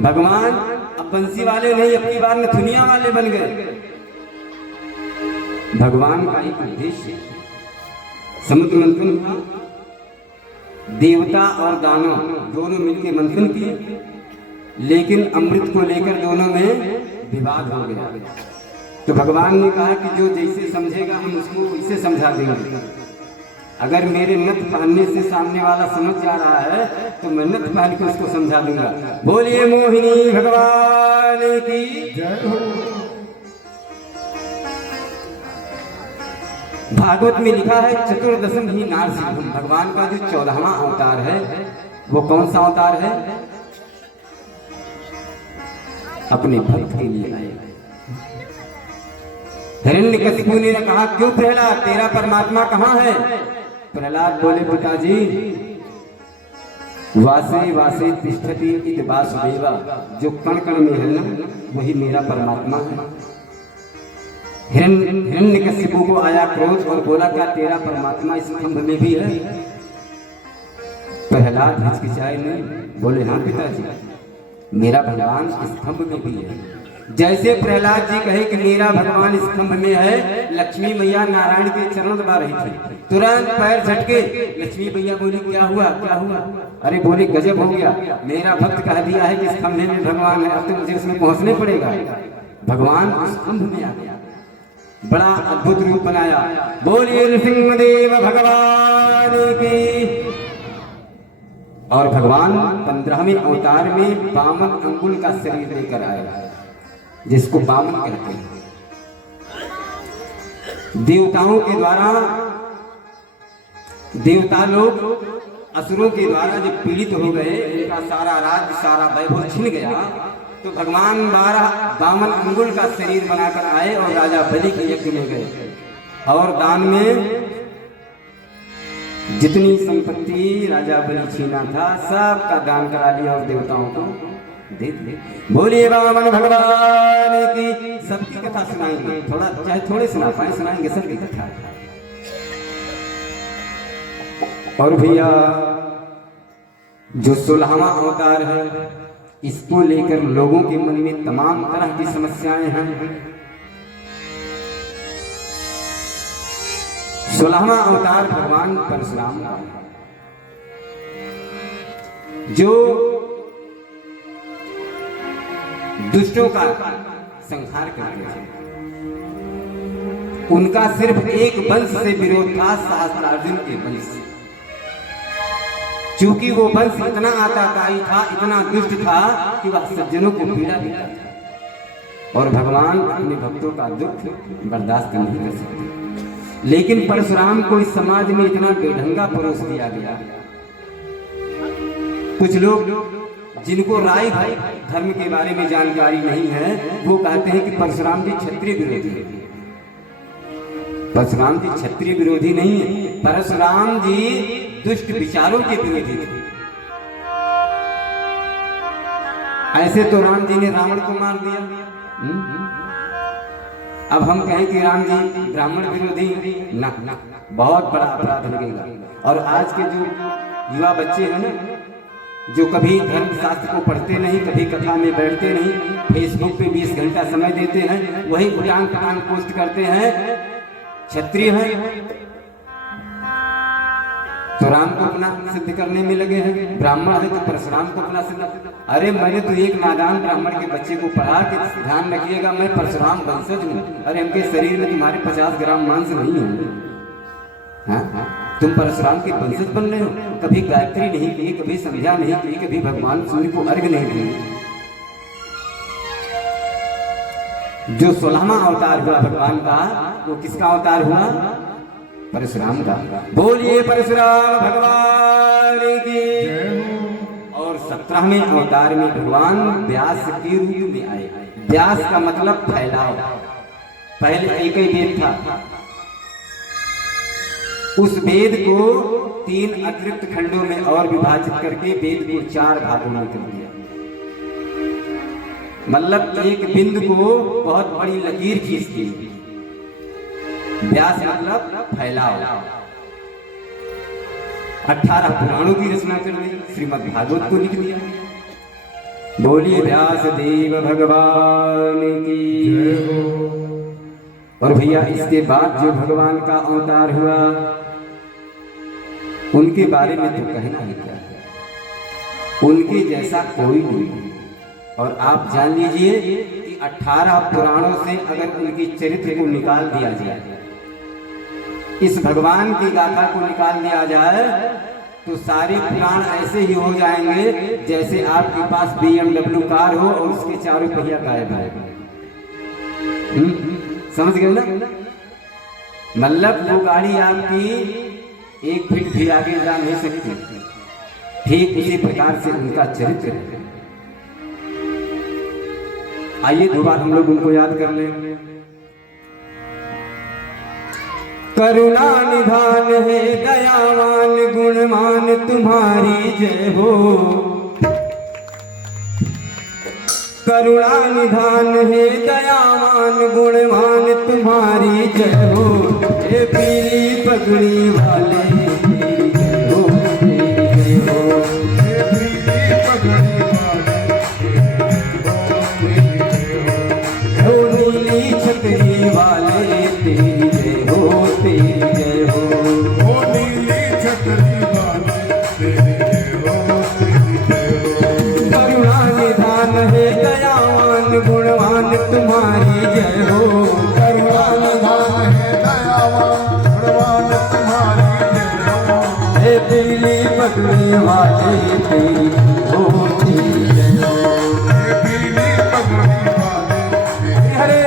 भगवान, अब बंसी वाले नहीं, अब की बार नथुनिया वाले बन गए। भगवान का एक उद्देश्य, समुद्र मंथन हुआ, देवता और दानव दोनों मिलकर मंथन किए, लेकिन अमृत को लेकर दोनों में विवाद हो गया। तो भगवान ने कहा कि जो जैसे समझेगा हम उसको वैसे समझा देंगे। अगर मेरे नथ पहनने से सामने वाला समझ जा रहा है तो मैं नथ पहन के उसको समझा दूंगा। बोलिए मोहिनी भगवान की जय हो। भागवत में लिखा है चतुर्दशम ही नारसिंहम, भगवान का जो 14वां अवतार है वो कौन सा अवतार है? अपने भक्त के लिए आए। हिरण्यकशिपु ने कहा क्यों प्रहलाद, तेरा परमात्मा कहाँ है? प्रहलाद बोले पिताजी, वासे वासे तिष्ठति इति वासुदेवा, जो कण कण में है ना वही मेरा परमात्मा है। हिरण्यकशिपु को आया क्रोध और बोला क्या तेरा परमात्मा स्तंभ में भी है? प्रहलाद हिचकिचाए नहीं, बोले हाँ पिताजी, मेरा भगवान स्तंभ में भी है। जैसे प्रहलाद जी कहे कि मेरा भगवान स्तंभ में है, लक्ष्मी मैया नारायण के चरण दबा रही थी, तुरंत पैर झटके। लक्ष्मी मैया बोली क्या हुआ क्या हुआ? अरे बोले गजब हो गया, मेरा भक्त कह दिया है कि स्तंभ में भगवान है, अब तो मुझे उसमें पहुंचने पड़ेगा। भगवान स्तंभ में आ गया, बड़ा अद्भुत रूप बनाया। बोलिए नृसिंहदेव भगवान की। और भगवान 15वें अवतार में बामन अंगुल का शरीर लेकर आए, जिसको बामन कहते हैं। देवताओं के द्वारा, देवता लोग असुरों के द्वारा जब पीड़ित हो गए, इनका सारा राज्य सारा वैभव छिन गया, तो भगवान 12 बामन अंगुल का शरीर बनाकर आए और राजा बलि के यज्ञ में गए और दान में जितनी संपत्ति राजा बलि छीना था सब का दान करा लिया और देवताओं को दे दिया। बोलिए बामन भगवान की। सबकी कथा सुनाएंगे, थोड़ा चाहे थोड़े सुना पाए सुनाएंगे सबकी कथा। और भैया जो 16वां अवतार है, इसको लेकर लोगों के मन में तमाम तरह की समस्याएं हैं। 16वां अवतार भगवान परशुराम का है, जो दुष्टों का संहार करते थे। उनका सिर्फ एक वंश से विरोध था, सहस्त्रार्जुन के वंश से। क्योंकि वो वंश इतना आताताई था, इतना दुष्ट था कि वह सज्जनों को पीड़ा देता था, और भगवान अपने भक्तों का दुख बर्दाश्त नहीं कर सकते। लेकिन परशुराम को इस समाज में इतना बेढंगा परोस दिया गया। कुछ लोग जिनको राय धर्म के बारे में जानकारी नहीं है, वो कहते हैं कि परशुराम जी क्षत्रिय विरोधी है। परशुराम जी क्षत्रिय विरोधी नहीं है, परशुराम जी दुष्ट विचारों के विरोधी थे। ऐसे तो राम जी ने रावण को मार दिया। अब हम कहें कि राम जी ब्राह्मण विरोधी ना, बहुत बड़ा अपराध लगेगा। और आज के जो युवा बच्चे हैं ना, जो कभी धर्म शास्त्र को पढ़ते नहीं, कभी कथा में बैठते नहीं, फेसबुक पे 20 घंटा समय देते हैं, वही उटान पटान पोस्ट करते हैं, क्षत्रिय है तो राम को अपना सिद्ध करने में लगे हैं, ब्राह्मण है तो परशुराम को अपना सिद्ध। अरे मैंने तो एक नादान ब्राह्मण के बच्चे को पढ़ा कि ध्यान रखिएगा, मैं परशुराम वंशज हूँ। अरे हमके शरीर में तुम्हारे 50 ग्राम मांस नहीं है। हाँ? तुम परशुराम के वंशज बन रहे हो। कभी गायत्री नहीं की, कभी संध्या नहीं की, कभी भगवान सूर्य को अर्घ नहीं दिए। जो 16वां अवतार हुआ भगवान का, वो किसका अवतार हुआ? परशुराम का। बोलिए परशुराम भगवान की। और 17वें अवतार में भगवान व्यास के रूप में आए। व्यास का मतलब फैलाव। पहले एक ही वेद था, उस वेद को 3 अतिरिक्त खंडों में और विभाजित करके वेद को 4 भागों में कर दिया। मतलब एक बिंदु को बहुत बड़ी लकीर खींच दी। व्यास मतलब फैलाव। 18 पुराणों की रचना कर दी, श्रीमद् भागवत को लिख दिया। बोलिए व्यास देव भगवान की। और भैया इसके बाद जो भगवान का अवतार हुआ, उनके बारे में तो कहना ही क्या है, उनके जैसा कोई नहीं। और आप जान लीजिए कि 18 पुराणों से अगर उनके चरित्र को निकाल दिया जाए, इस भगवान की गाथा को निकाल दिया जाए, तो सारे पुराण ऐसे ही हो जाएंगे जैसे आपके पास BMW कार हो और उसके चारों पहिया गायब है। समझ गए ना? मतलब वो गाड़ी आपकी 1 फीट भी आगे जा नहीं सकती। ठीक इसी प्रकार से उनका चरित्र है। आइए दोबारा हम लोग उनको याद कर लें। करुणा निधान है दयावान गुणमान तुम्हारी जय हो। करुणा निधान है दयावान गुणमान तुम्हारी जय हो। हे पीली पगड़ी वाले तेरी जय हो, तेरी जय हो। हे पीली पगड़ी वाले हो नीली छतरी वाले तेरी जय हो, तेरी जय हो। हो नीली छतरी वाले तेरी जय हो, तेरी जय हो। करुणा निधान है दयावान गुणवान तुम्हारी जय हो। करुणा निधान है दयावान गुणवान तुम्हारी जय हो। हे पीली पगड़ी वाले तेरी हो, तेरी जय हो। हे पीली पगड़ी वाले तेरी हरे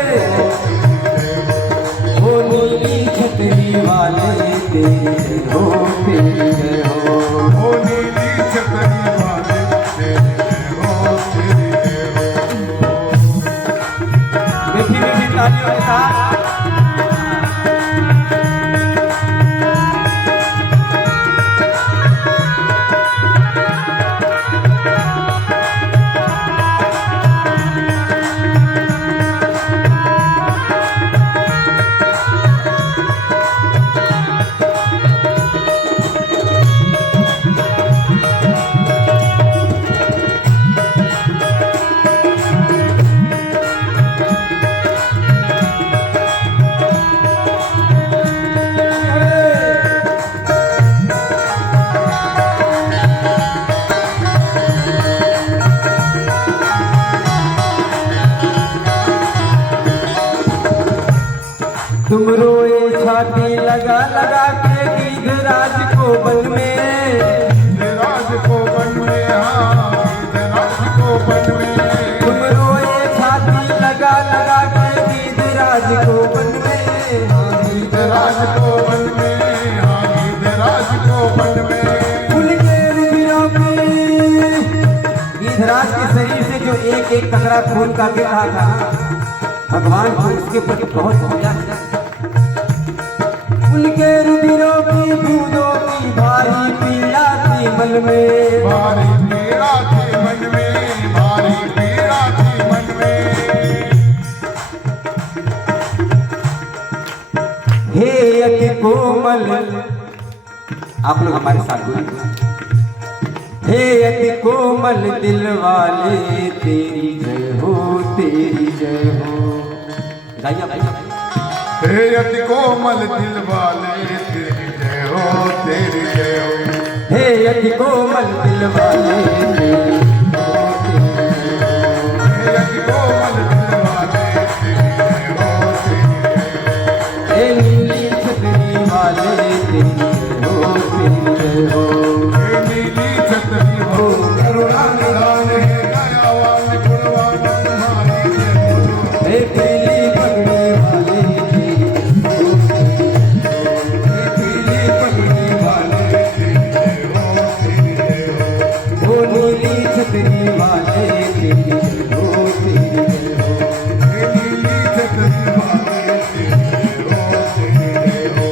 हो नीली छतरी वाले तेरी जय हो, तेरी जय हो। हो नीली छतरी वाले तेरी जय हो, तेरी जय हो। मीठी मीठी तालियों के साथ तुम रोए छाती लगा लगा के गिद्धराज को बन में, राज को बन में, हाँ राज को बन में। तुम रोए छाती लगा लगा के गिद्धराज को बन में, राज को बन में, हाँ राज को बन में। उनके रुधिरों की गिद्धराज के शरीर से जो एक एक कतरा खून का गिर रहा था, भगवान को उसके प्रति बहुत दया है। उनके रुधिरों की बूंदों की भारी पीड़ा थी मन में, भारी पीड़ा थी मन में, भारी पीड़ा थी मन में। हे अति कोमल, आप लोग हमारे साथ बोलिए, हे अति कोमल दिल वाले तेरी जय हो, तेरी जय हो। गाइए भाई। हे अति कोमल दिल वाले तेरी जय हो, तेरी जय हो। हे अति कोमल दिल वाले तेरी जय हो, तेरी जय हो। हे अति कोमल दिल वाले तेरी जय हो, तेरी जय हो। हे नीली छतरी वाले तेरी जय हो, तेरी जय हो। हे नीली छतरी हो, करुणा निधान है, दयावान गुणवान तुम्हारी जय बोलो। हे पीली पगड़ी वाले तेरी जय हो, हे पीली पगड़ी वाले तेरी जय हो, तेरी जय हो। हो नीली छतरी वाले तेरी जय हो, तेरी जय हो। हे नीली छतरी वाले तेरी जय हो, तेरी जय हो।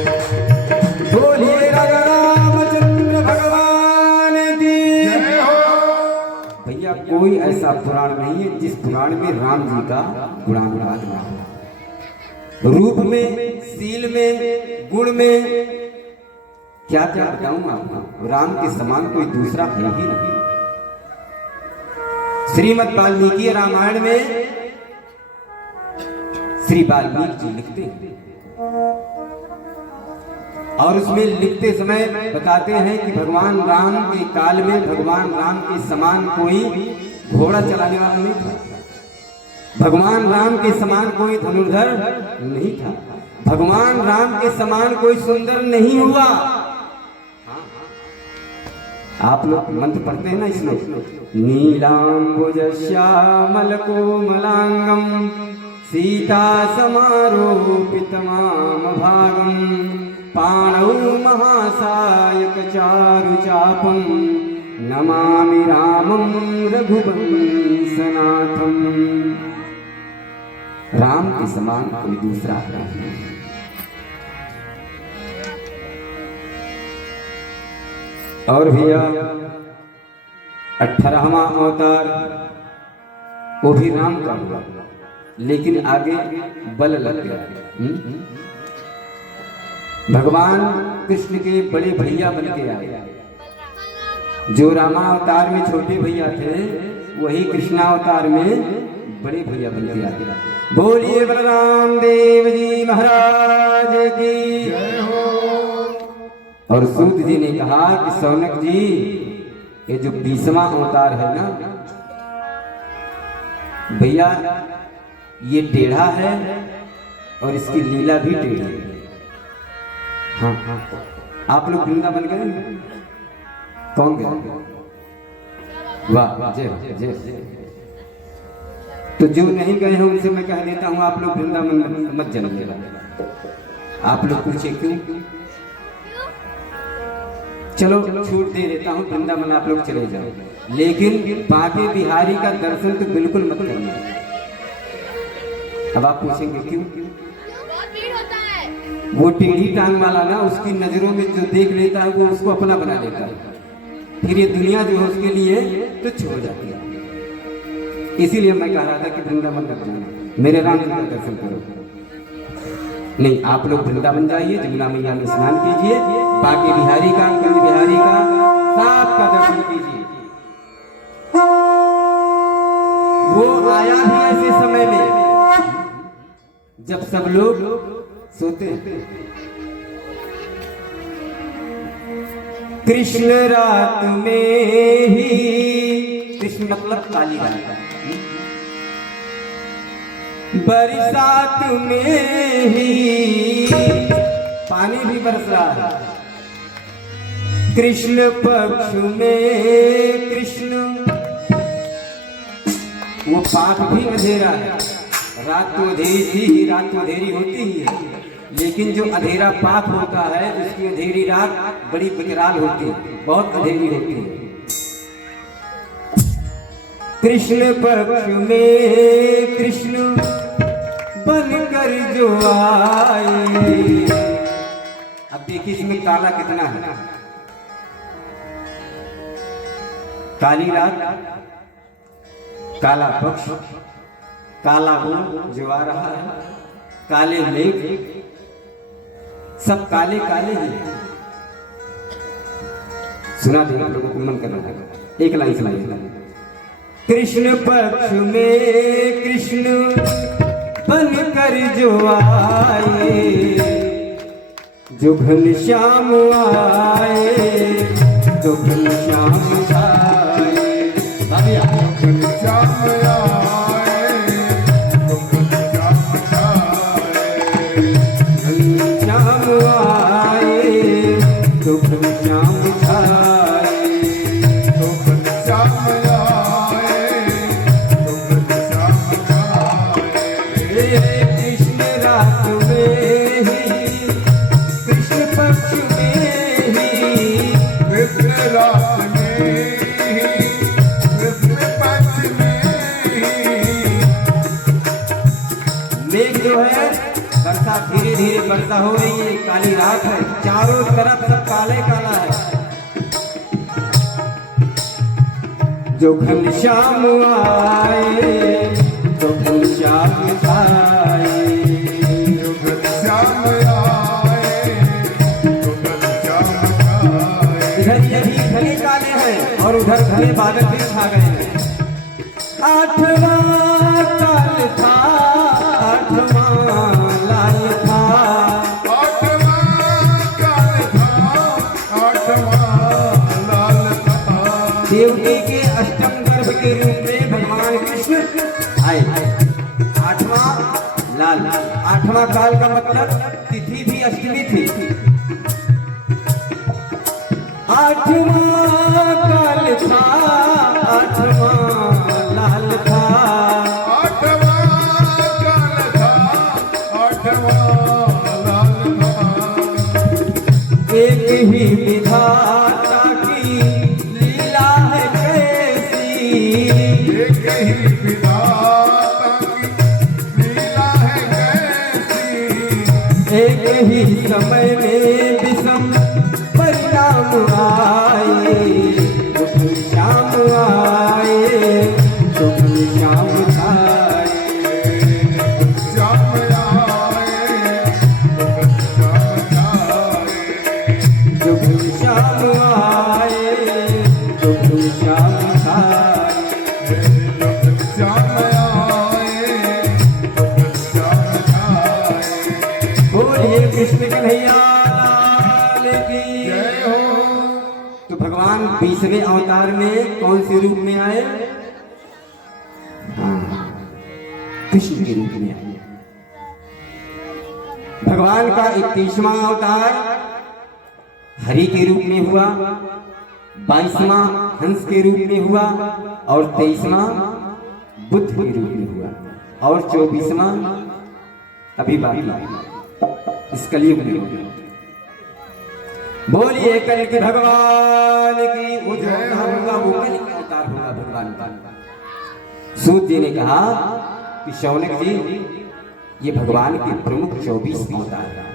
बोलिए राजा रामचंद्र भगवान की जय हो। भैया कोई ऐसा पुराण नहीं है जिस पुराण में राम जी का गुणानुवाद ना हो। रूप में, सील में, गुण में क्या क्या बताऊं आपको, राम के समान कोई दूसरा है ही नहीं। श्रीमद् वाल्मीकि रामायण में श्री वाल्मीकि जी लिखते हैं और उसमें लिखते समय बताते हैं कि भगवान राम के काल में भगवान राम के समान कोई घोड़ा चलाने वाला नहीं था, भगवान राम के समान कोई धनुर्धर नहीं था, भगवान राम के समान कोई सुंदर नहीं हुआ। आप लोग मंत्र पढ़ते हैं ना इसमें, नीलांबुज श्यामल कोमलांगम सीता समारोपित माम भागम पाणौ महासायक चारु चापम नमामि रामं रघुवंशनाथम। राम के समान कोई दूसरा नहीं। और भैया 18वां अवतार वो भी राम का हुआ, लेकिन आगे बल लग गया। भगवान कृष्ण के बड़े भैया बन के आए। जो रामावतार में छोटे भैया थे वही कृष्णावतार में बड़े भैया बन के आए। बोलिए बलराम देव जी महाराज की जय हो। और सूत जी ने कहा कि सौनक जी ये जो 20वां अवतार है ना भैया, ये टेढ़ा है और इसकी लीला भी टेढ़ी है। हाँ हाँ, आप लोग वृंदावन गए? कौन गए? वाह, जय जय। तो जो नहीं गए हैं उनसे मैं कह देता हूँ आप लोग वृंदावन मत जाइएगा। आप लोग पूछे क्यों? चलो छूट दे देता हूँ, वृंदावन आप लोग चले जाओ, लेकिन बांके बिहारी का दर्शन तो बिल्कुल मत करना। अब आप पूछेंगे क्यों? बहुत भीड़ होता है। वो टेढ़ी टांग वाला ना उसकी नजरों में जो देख लेता है वो उसको अपना बना लेता है, फिर ये दुनिया जो है उसके लिए तुच्छ हो जाती है। इसीलिए मैं कह रहा था कि वृंदावन मत जाना, मेरे राम जी का दर्शन करो। नहीं, आप लोग वृंदावन जाइए, जमुना मैया में स्नान कीजिए, बांके बिहारी का, कंज बिहारी का, सबका दर्शन कीजिए। वो आया भी ऐसे समय में जब सब लोग सोते हैं। कृष्ण रात में ही, कृष्ण मतलब काली रात, बरसात में ही पानी भी बरस रहा है। कृष्ण पक्ष में कृष्ण, वो पाप भी अंधेरा है। रात तो अंधेरी थी, रात तो अंधेरी होती ही है, लेकिन जो अंधेरा पाप होता है उसकी अंधेरी रात बड़ी विकराल होती है, बहुत अंधेरी होती है। कृष्ण पक्ष में कृष्ण बनकर जो आए। अब देखिए इसमें काला कितना है। काली रात, काला पक्ष, काला गुण जो आ रहा है, काले मेघ, सब काले काले ही। सुना देना लोगों को मन करना है। एक लाइन सुनाइए। कृष्ण पक्ष में कृष्ण बनकर जो आए, जो घनश्याम आए, जो घनश्याम आए। घनश्याम आए, तो घनश्याम आए। घनश्याम आए, तो घनश्याम आए। तो घनश्याम आए, तो घनश्याम आए। कृष्ण रात में ही, कृष्ण पक्ष में ही, कृष्ण रात में ही, कृष्ण पक्ष में ही। मेघ जो है वर्षा, धीरे धीरे वर्षा हो रही है। काली रात है, चारों तरफ सब काले काला है। जो घनश्याम आए, जो घनश्याम आए। जो घनश्याम आए, तो घनश्याम आए। इधर यही घने काले हैं और उधर घने बादल भी छा गए हैं। आठवां काल था, आठवां लाल था। आठवां काल था, आठवां लाल था। देवकी के अष्टम गर्भ के रूप में भगवान कृष्ण आए। आठवां लाल, आठवां काल का मतलब तिथि भी अष्टमी थी। आठवां काल था, आठवां लाल था। आठवां काल था, आठवां लाल था। एक ही विधाता की लीला है कैसी, एक ही विधाता की लीला है कैसी। एक ही समय में विषम परिणाम आए। तो घनश्याम आए, तो घनश्याम आए। घनश्याम आए, तो घनश्याम आए। जो घनश्याम आए, तो घनश्याम आए। घनश्याम आए, तो घनश्याम आए। बोलिए कृष्ण कन्हैया लाल की। जय हो। तो भगवान 20वें अवतार में कौन से रूप में आए? हाँ, कृष्ण के रूप में आए। भगवान का 31वां अवतार हरि के रूप में हुआ, 22वां हंस के रूप में हुआ और 23वां बुद्ध के रूप में हुआ और 24वां अभी बाकी इस कलयुग में होगा। बोलिए कल के भगवान की। वो जो अवतार होगा वो कल का अवतार होगा भगवान का। सूत जी ने कहा कि शौनक जी, ये भगवान के प्रमुख 24 अवतार हैं।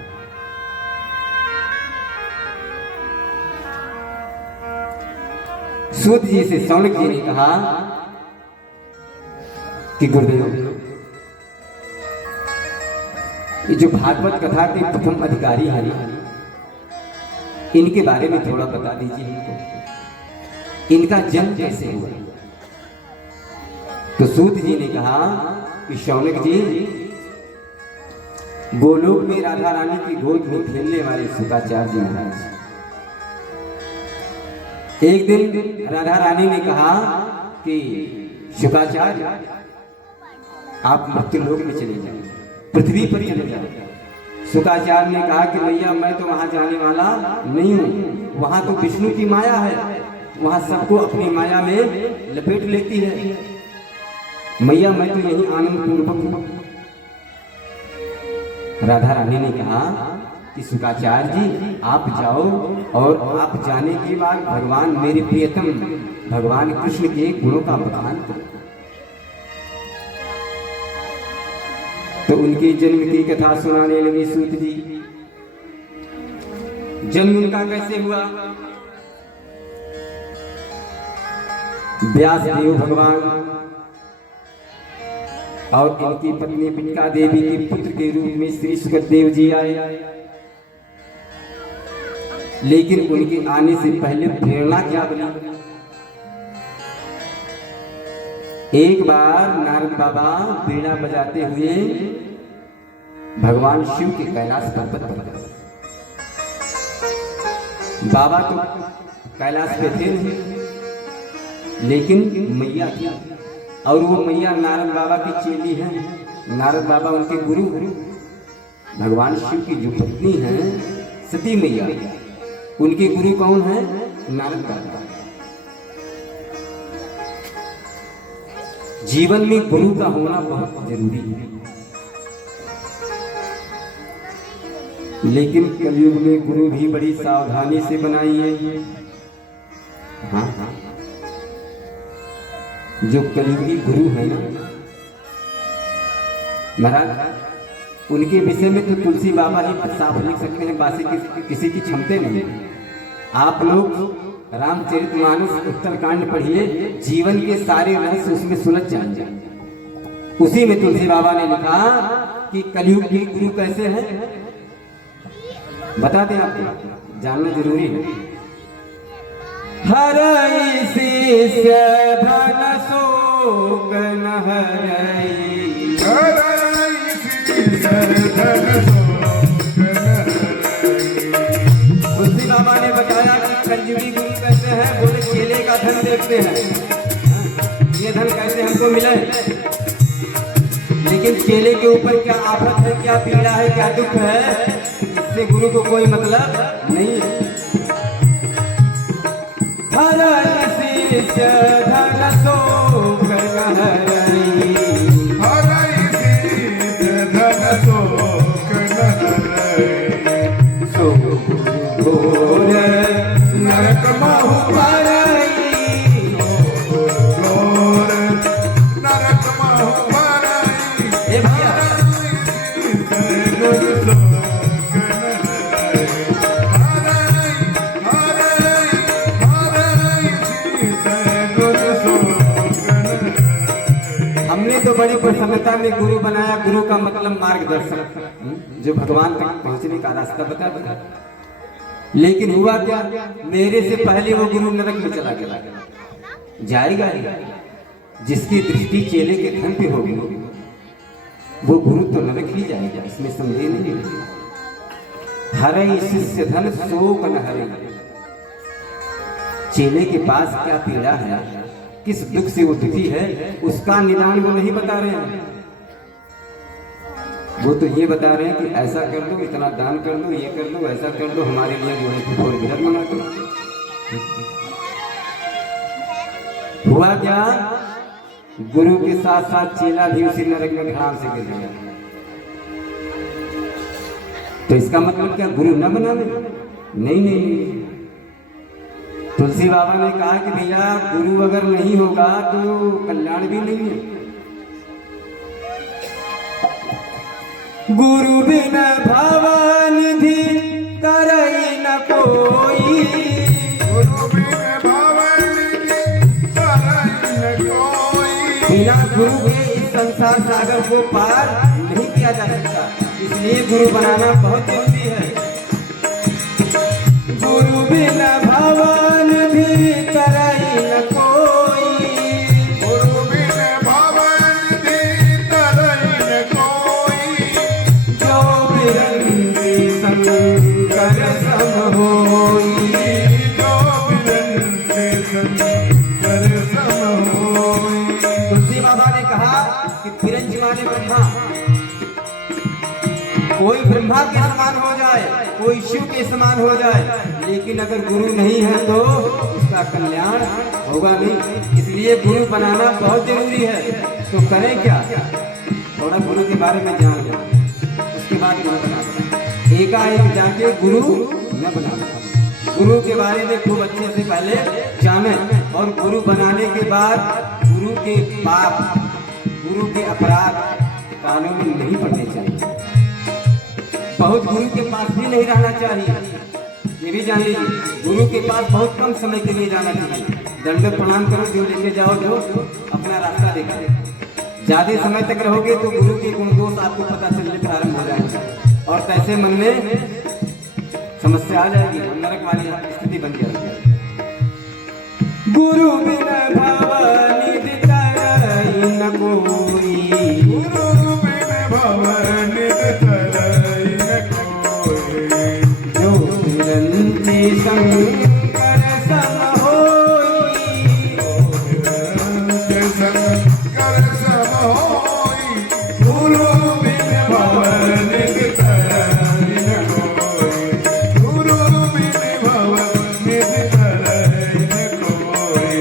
सूत जी से शौनक जी ने कहा कि गुरुदेव, ये जो भागवत कथा के प्रथम अधिकारी हैं, इनके बारे में थोड़ा बता दीजिए हमको, इनका जन्म कैसे हुआ? तो सूत जी ने कहा कि शौनक जी, गोलोक में राधा रानी की गोद में खेलने वाले शुकाचार्य महाराज, एक दिन राधा रानी ने कहा कि शुकाचार्य, आप मृत्यु लोक में चले जाओ, पृथ्वी पर चले जाओ। शुक्राचार्य ने कहा कि भैया मैं तो वहां जाने वाला नहीं हूँ, वहां तो विष्णु की माया है, वहां सबको अपनी माया में लपेट लेती है। मैया मैं तो यही आनंद पूर्वक हूँ। राधा रानी ने कहा कि शुक्राचार्य जी आप जाओ, और आप जाने के बाद भगवान मेरे प्रियतम भगवान कृष्ण के गुणों का बखान करो। तो उनकी जन्म की कथा सुनाने लगी सूत जी। जन्म उनका कैसे हुआ? व्यास देव भगवान और इनकी पत्नी पिटका देवी के पुत्र के रूप में श्री सुखदेव जी आए। लेकिन उनके आने से पहले प्रेरणा क्या बनी? एक बार नारद बाबा बीड़ा बजाते हुए भगवान शिव के कैलाश पर्वत पर गए। बाबा तो कैलाश पे थे नहीं, लेकिन मैया थी, और वो मैया नारद बाबा की चेली है। नारद बाबा उनके गुरु, भगवान शिव की जो पत्नी है सती मैया, उनके गुरु कौन है? नारद बाबा। जीवन में गुरु का होना बहुत जरूरी है, लेकिन कलयुग में गुरु भी बड़ी सावधानी से बनाइए। हाँ हाँ, जो कलयुगी गुरु है ना महाराज, उनके विषय में तो तुलसी बाबा ही साफ लिख सकते हैं, बाकी किसी की क्षमता नहीं। आप लोग रामचरितमानस उत्तरकांड पढ़िए, जीवन के सारे रहस्य उसमें सुलझ जाएंगे। उसी में तुलसी बाबा ने लिखा कि कलयुग की गुरु कैसे है, बता दें आपको, जानना जरूरी है। हरई शिष्य धन शोक न हरई, तुलसी बाबा ने बताया कि कलयुगी गुरु कैसे हैं। बोले केले का धन देखते हैं, ये धन कैसे हमको मिले, लेकिन केले के ऊपर क्या आफत है, क्या पीड़ा है, क्या दुख है, इससे गुरु को कोई मतलब नहीं है। हरई शिष्य धन शोक न हरई, हरई शिष्य धन शोक न हरई, घोर नरक महु हरई, घोर नरक महु हरई। ए भैया हमने तो बड़ी प्रसन्नता में गुरु बनाया। गुरु का मतलब मार्गदर्शक, जो भगवान तक पहुंचने का रास्ता बता। लेकिन हुआ क्या, मेरे से पहले वो गुरु नरक में चला गया। जाएगा ही, जिसकी दृष्टि चेले के धन पे होगी वो गुरु तो नरक ही जाएगा, इसमें संदेह नहीं है। हरई शिष्य धन शोक न हरई, चेले के पास क्या पीड़ा है, किस दुख से वो दुखी है, उसका निदान वो नहीं बता रहे हैं। वो तो ये बता रहे हैं कि ऐसा कर दो, इतना दान कर दो, ये कर दो, ऐसा कर दो, हमारे लिए जो है 4 व्हीलर मंगा दो। हुआ क्या, गुरु के साथ साथ चेला भी उसी नरक में धड़ाम से गिर गया। तो इसका मतलब क्या, गुरु न बनावे? नहीं। तुलसी बाबा ने कहा कि भैया गुरु अगर नहीं होगा तो कल्याण भी नहीं है। गुरु बिन भवनिधि करई न कोई, गुरु बिन भवनिधि करई न कोई। बिना गुरु के इस संसार सागर को पार नहीं किया जा सकता, इसलिए गुरु बनाना बहुत जरूरी है। गुरु बिन भवनिधि करई न कोई, गुरु बिन भवनिधि करई न कोई। जो बिरंदी शंकर सम होई, जो बिरंदी शंकर सम होई। तुलसी बाबा ने कहा कि कि बिरंज माने ब्रह्मा, कोई ब्रह्मा के समान हो जाए, कोई शिव के समान हो जाए, लेकिन अगर गुरु नहीं है तो उसका कल्याण होगा नहीं। इसलिए गुरु बनाना बहुत जरूरी है। तो करें क्या, थोड़ा गुरु के बारे में जान लें, उसके बाद गुरु बनाना। एकाएक जाके गुरु न बनाना, गुरु के बारे में खूब अच्छे से पहले जाने, और गुरु बनाने के बाद गुरु के पाप, गुरु के अपराध कानों में नहीं पड़ने चाहिए। बहुत गुरु के पास भी नहीं रहना चाहिए, ये भी जान लीजिए। गुरु के पास बहुत कम समय के लिए जाना चाहिए। दंड प्रणाम करो, जो लेके जाओ, जो अपना रास्ता दिखाए। ज्यादा समय तक रहोगे तो गुरु के गुण दोष आपको पता चलने प्रारंभ हो जाएंगे, और कैसे मन में समस्या आ जाएगी, नरक वाली स्थिति बन जाएगी। गुरु बिना भवानी तरई न कोई, गुरु बिन भवन तरई न कोई, जो निरंतर शंकर सम होई, शंकर सम होई। गुरु बिन भवन तरई न कोई, गुरु बिन भवन तरई न कोई।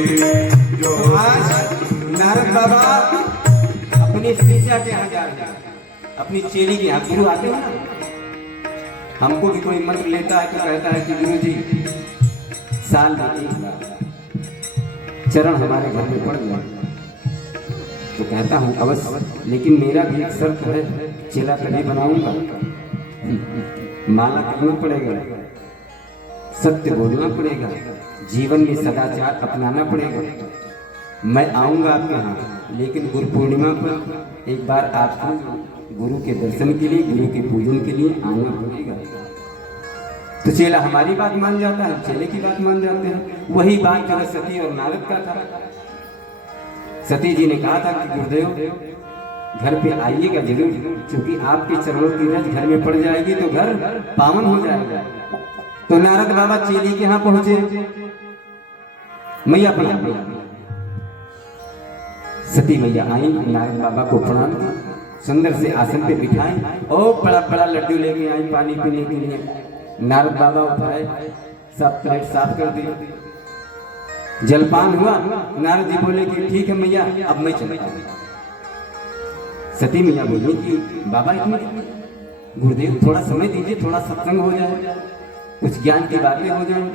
जो आज नारद बाबा अपनी शिष्या के यहाँ जा रहे हैं, अपनी चेली के यहाँ। गुरु आते हैं ना, हमको भी कोई मंत्र लेता है तो कहता है कि गुरु जी साल में एक बार चरण हमारे घर में पड़ गया, तो कहता हूँ अवश्य, लेकिन मेरा भी एक शर्त है, चेला कभी बनाऊंगा, माला करना पड़ेगा, सत्य बोलना पड़ेगा, जीवन में सदाचार अपनाना पड़ेगा। मैं आऊंगा आपके यहाँ, लेकिन गुरु पूर्णिमा पर एक बार आपको गुरु के दर्शन के लिए, गुरु के पूजन के लिए आना पड़ेगा। तो चेला हमारी बात मान जाता है, चेले की बात मान जाते हैं। वही बात जो सती और नारद का था। सती जी ने कहा था कि गुरुदेव घर पे आइएगा जरूर, क्योंकि आपके चरणों की रज घर में पड़ जाएगी तो घर पावन हो जाएगा। तो नारद बाबा चेली के यहाँ पहुंचे, मैया प्रणाम किया। सती मैया आई, नारद बाबा को प्रणाम किया, सुंदर से आसन पे बिठाए, और बड़ा बड़ा लड्डू लेके आई पानी पीने के लिए। नारद बाबा उठाए, सब प्लेट साफ कर दी, जलपान हुआ। नारद जी बोले कि ठीक है मैया, अब मैं चलता हूं। सती मैया बोली कि बाबा इतने, गुरुदेव थोड़ा समय दीजिए, थोड़ा सत्संग हो जाए, कुछ ज्ञान की बातें हो जाए।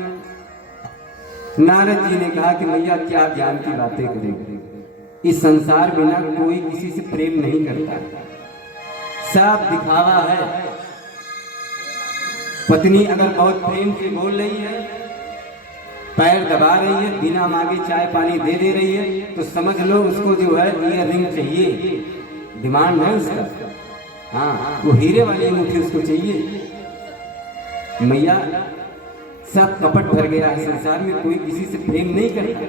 नारद जी ने कहा कि मैया क्या ज्ञान की बातें करेंगे, इस संसार में ना कोई किसी से प्रेम नहीं करता, सब दिखावा है। पत्नी अगर बहुत प्रेम से बोल रही है, पैर दबा रही है, बिना मांगे चाय पानी दे दे रही है, तो समझ लो उसको जो है ईयर रिंग चाहिए, डिमांड है उसका। हाँ, वो हीरे वाली अंगूठी उसको चाहिए। मैया सब कपट भर गया है संसार में, कोई किसी से प्रेम नहीं करता।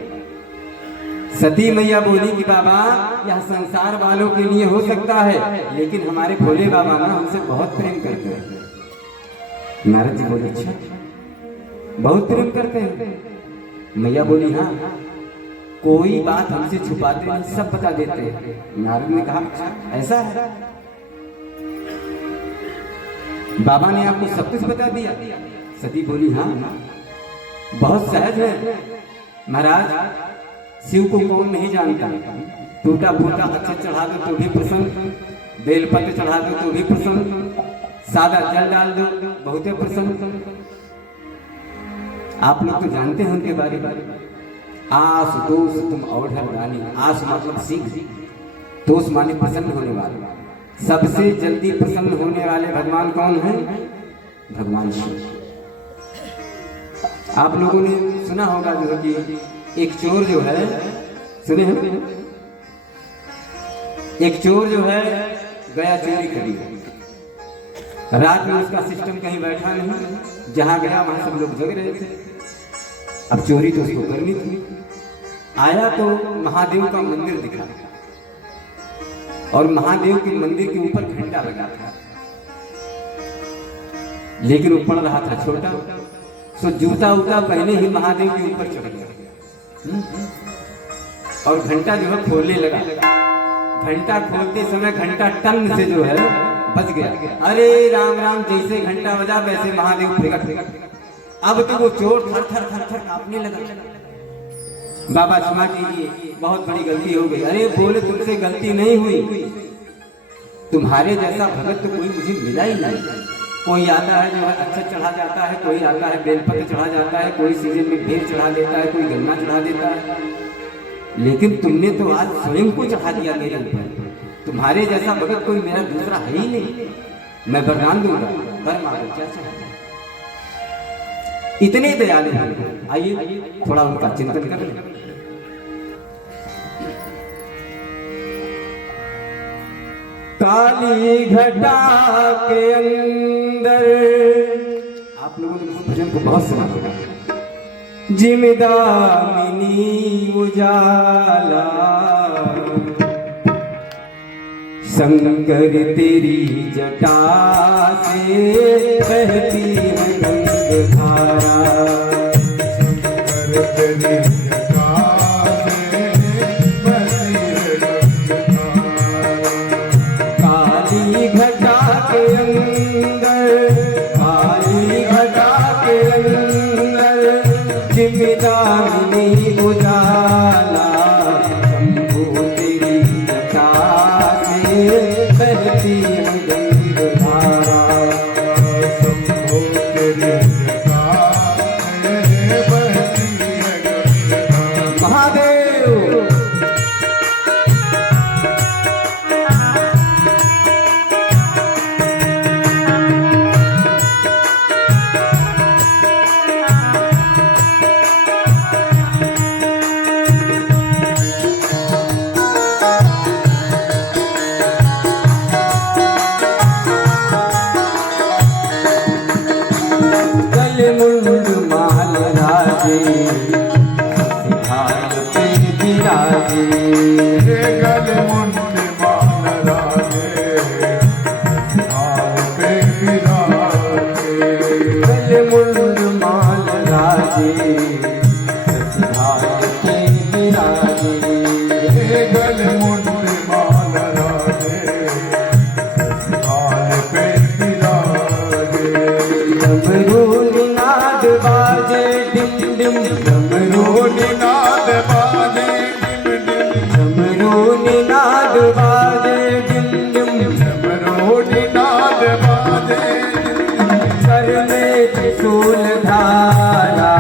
सती मैया बोली कि बाबा यह संसार वालों के लिए हो सकता है, लेकिन हमारे भोले बाबा ना हमसे बहुत प्रेम करते हैं। नारद जी बोले अच्छा, बहुत प्रेम करते हैं। मैया बोली हाँ, कोई बात हमसे छुपाते नहीं, सब बता देते हैं। नारद ने कहा ऐसा है, बाबा ने आपको सब कुछ बता दिया? सती बोली हाँ, बहुत सहज है महाराज, शिव को कौन नहीं जानता। टूटा फूटा अच्छा चढ़ा दो तो भी प्रसन्न, बेलपत्र चढ़ा दो तो भी प्रसन्न, सादा जल डाल दो बहुत प्रसन्न। आप लोग तो जानते हैं उनके बारे में। आस दोष तुम औढ़र रानी, आस मतलब सीख, दोष माने प्रसन्न होने वाले। सबसे जल्दी प्रसन्न होने वाले भगवान कौन है? भगवान शिव। आप लोगों ने सुना होगा जो कि एक चोर जो है, सुने हैं, एक चोर जो है गया चोरी करी, रात में उसका सिस्टम कहीं बैठा नहीं, जहां गया वहां सब लोग जग रहे थे। अब चोरी तो उसको करनी थी। आया तो महादेव का मंदिर दिखा, और महादेव के मंदिर के ऊपर घंटा लगा था, लेकिन वो पड़ रहा था छोटा, तो जूता उता पहने ही महादेव के ऊपर चढ़ गया और घंटा जो है खोलने लगा। घंटा खोलते समय घंटा टन से जो है बज गया। अरे राम राम, जैसे घंटा बजा वैसे महादेव प्रकट। अब तो वो चोर थर थर थर थर कांपने लगा। बाबा क्षमा कीजिए, बहुत बड़ी गलती हो गई। अरे बोले तुमसे गलती नहीं हुई, तुम्हारे जैसा भगत तो कोई मुझे मिला ही नहीं। कोई आता है जो है अच्छा चढ़ा जाता है, कोई आता है बेलपत्र चढ़ा जाता है, कोई सीजन में भेड़ चढ़ा देता है, कोई गन्ना चढ़ा देता है, लेकिन तुमने तो आज स्वयं को चढ़ा दिया मेरे ऊपर। तुम्हारे जैसा भगत कोई मेरा दूसरा है ही नहीं। मैं वरदान दूंगा, वर मांगो क्या चाहते हैं। इतने दयालु हैं। आइए थोड़ा उनका चिंतन करें। काली घटा के अंदर, आप लोगों ने इस भजन को बहुत सुना होगा। जिमदामिनी उजाला शंकर तेरी जटा से बहती है गंगाधारा। शंकर तेरी जटा से बहती है गंगाधारा। काली घटा के अंदर, काली घटा के अंदर जिम्मेदारी उजाला शंभू तेरी जटा से बहती है गंगाधारा। शंभू तेरी जटा से बहती है गंगाधारा। महादेव मुंड माल राजे सिखार पे विराजे। गल मुंड माल राजे सिखार पे विराजे। गल मुंड माल राजे सिखार पे विराजे। गल मुंड माल राजे सिखार पे विराजे। डमरू निनाद बाजे डिम डिम, डमरू नाद बाजे डिम डिम। डमरू निनाद बाजे डिम डिम। रोड नाद बाजे सर में त्रिशूल धारा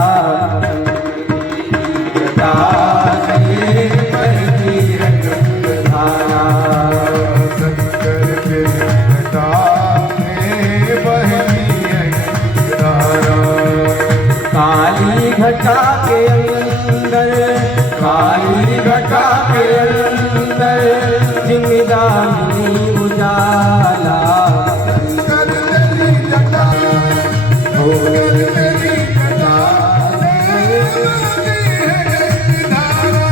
जटा से बहती है गंगाधारा। शंकर के जटा में बहती है गंगाधारा। काली घटा के अंदर, काली घटा के अंदर जिम्मेदारी उजाला शंकर तेरी जटा, शंकर तेरी जटा से बहती है गंगाधारा।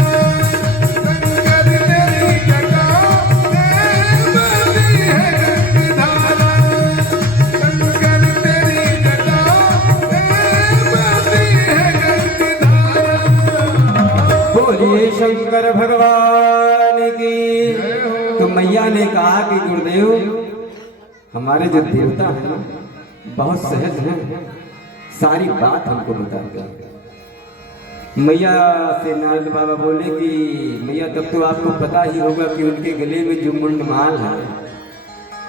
शंकर तेरी जटा से बहती है गंगाधारा। शंकर तेरी जटा से बहती है गंगाधारा। बोलिए शंकर भगवान की। तो मैया ने कहा कि गुरुदेव, हमारे जो देवता है ना बहुत सहज हैं, सारी बात हमको बताते हैं। मैया से नारद बाबा बोले कि मैया तब तो आपको पता ही होगा कि उनके गले में जो मुंडमाल है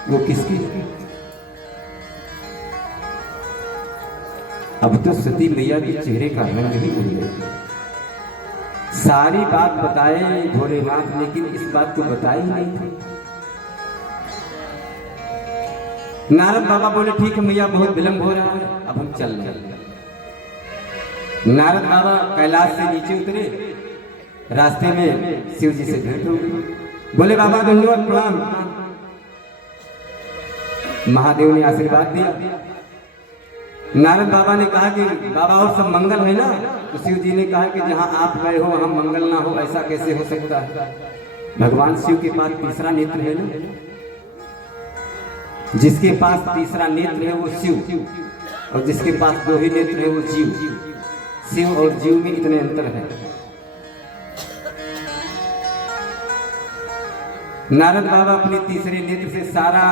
वो किसकी है। अब तो सती मैया के चेहरे का रंग ही उड़ गया। सारी बात बताए भोलेनाथ, लेकिन इस बात को बताई नहीं थी। नारद बाबा बोले ठीक है मैया, बहुत विलंब हो रहा है, अब हम चल रहे हैं। नारद बाबा कैलाश से नीचे उतरे, रास्ते में शिव जी से भेंट हो गई। बोले बाबा धन्यवाद प्रणाम। महादेव ने आशीर्वाद दिया। नारद बाबा ने कहा कि बाबा और सब मंगल है ना। तो शिव जी ने कहा कि जहां आप गए हो वहां मंगल ना हो, ऐसा कैसे हो सकता है। भगवान शिव के पास तीसरा नेत्र है ना, जिसके पास तीसरा नेत्र है वो शिव, और जिसके पास दो ही नेत्र है वो जीव। शिव और जीव में इतने अंतर है। नारद बाबा अपने तीसरे नेत्र से सारा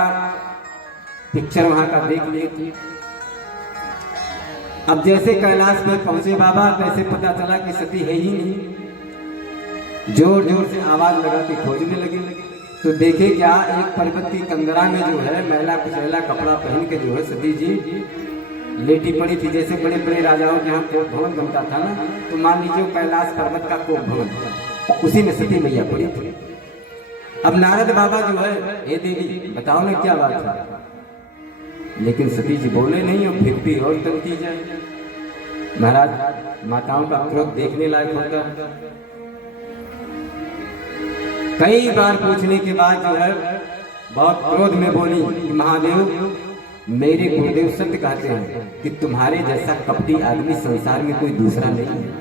पिक्चर वहां का देख लिए थे। अब जैसे कैलाश में पहुंचे बाबा, तैसे पता चला कि सती है ही नहीं। जोर जोर से आवाज लगा के खोजने लगे, तो देखे क्या, एक पर्वत की कंदरा में जो है मैला कुचैला कपड़ा पहन के जो है सती जी लेटी पड़ी थी। जैसे बड़े बड़े राजाओं के यहाँ कोप भवन बनता था ना, तो मान लीजिए कैलाश पर्वत का कोप भवन, उसी में सती मैया पड़ी थी। अब नारद बाबा जो है, हे देवी बताओ ना क्या बात है, लेकिन सती जी बोले नहीं और फिर भी और तंग की जाए। महाराज माताओं का क्रोध देखने लायक होता है। कई बार पूछने के बाद जो है बहुत क्रोध में बोली कि महादेव, मेरे गुरुदेव सत्य कहते हैं कि तुम्हारे जैसा कपटी आदमी संसार में कोई दूसरा नहीं है।